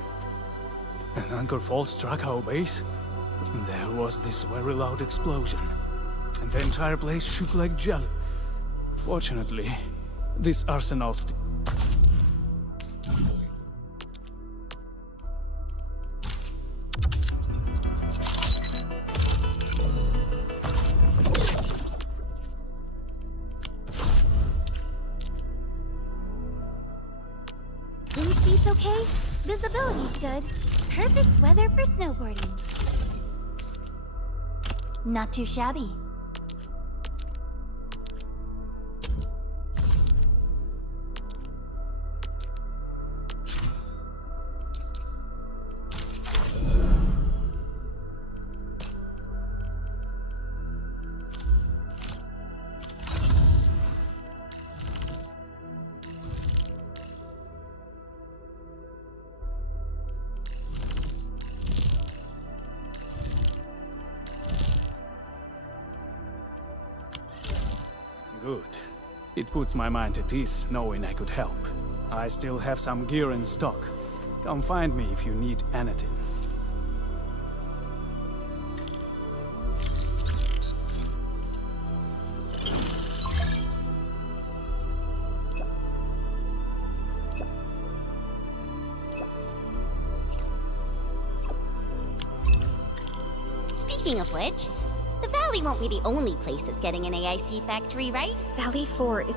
An anchor fault struck our base? There was this very loud explosion, and the entire place shook like jelly. Fortunately, this arsenal Wind speed's okay. Visibility's good. Perfect weather for snowboarding. Not too shabby. Good. It puts my mind at ease knowing I could help. I still have some gear in stock. Come find me if you need anything. Speaking of which, the Valley won't be the only place that's getting an AIC factory, right? Valley 4 is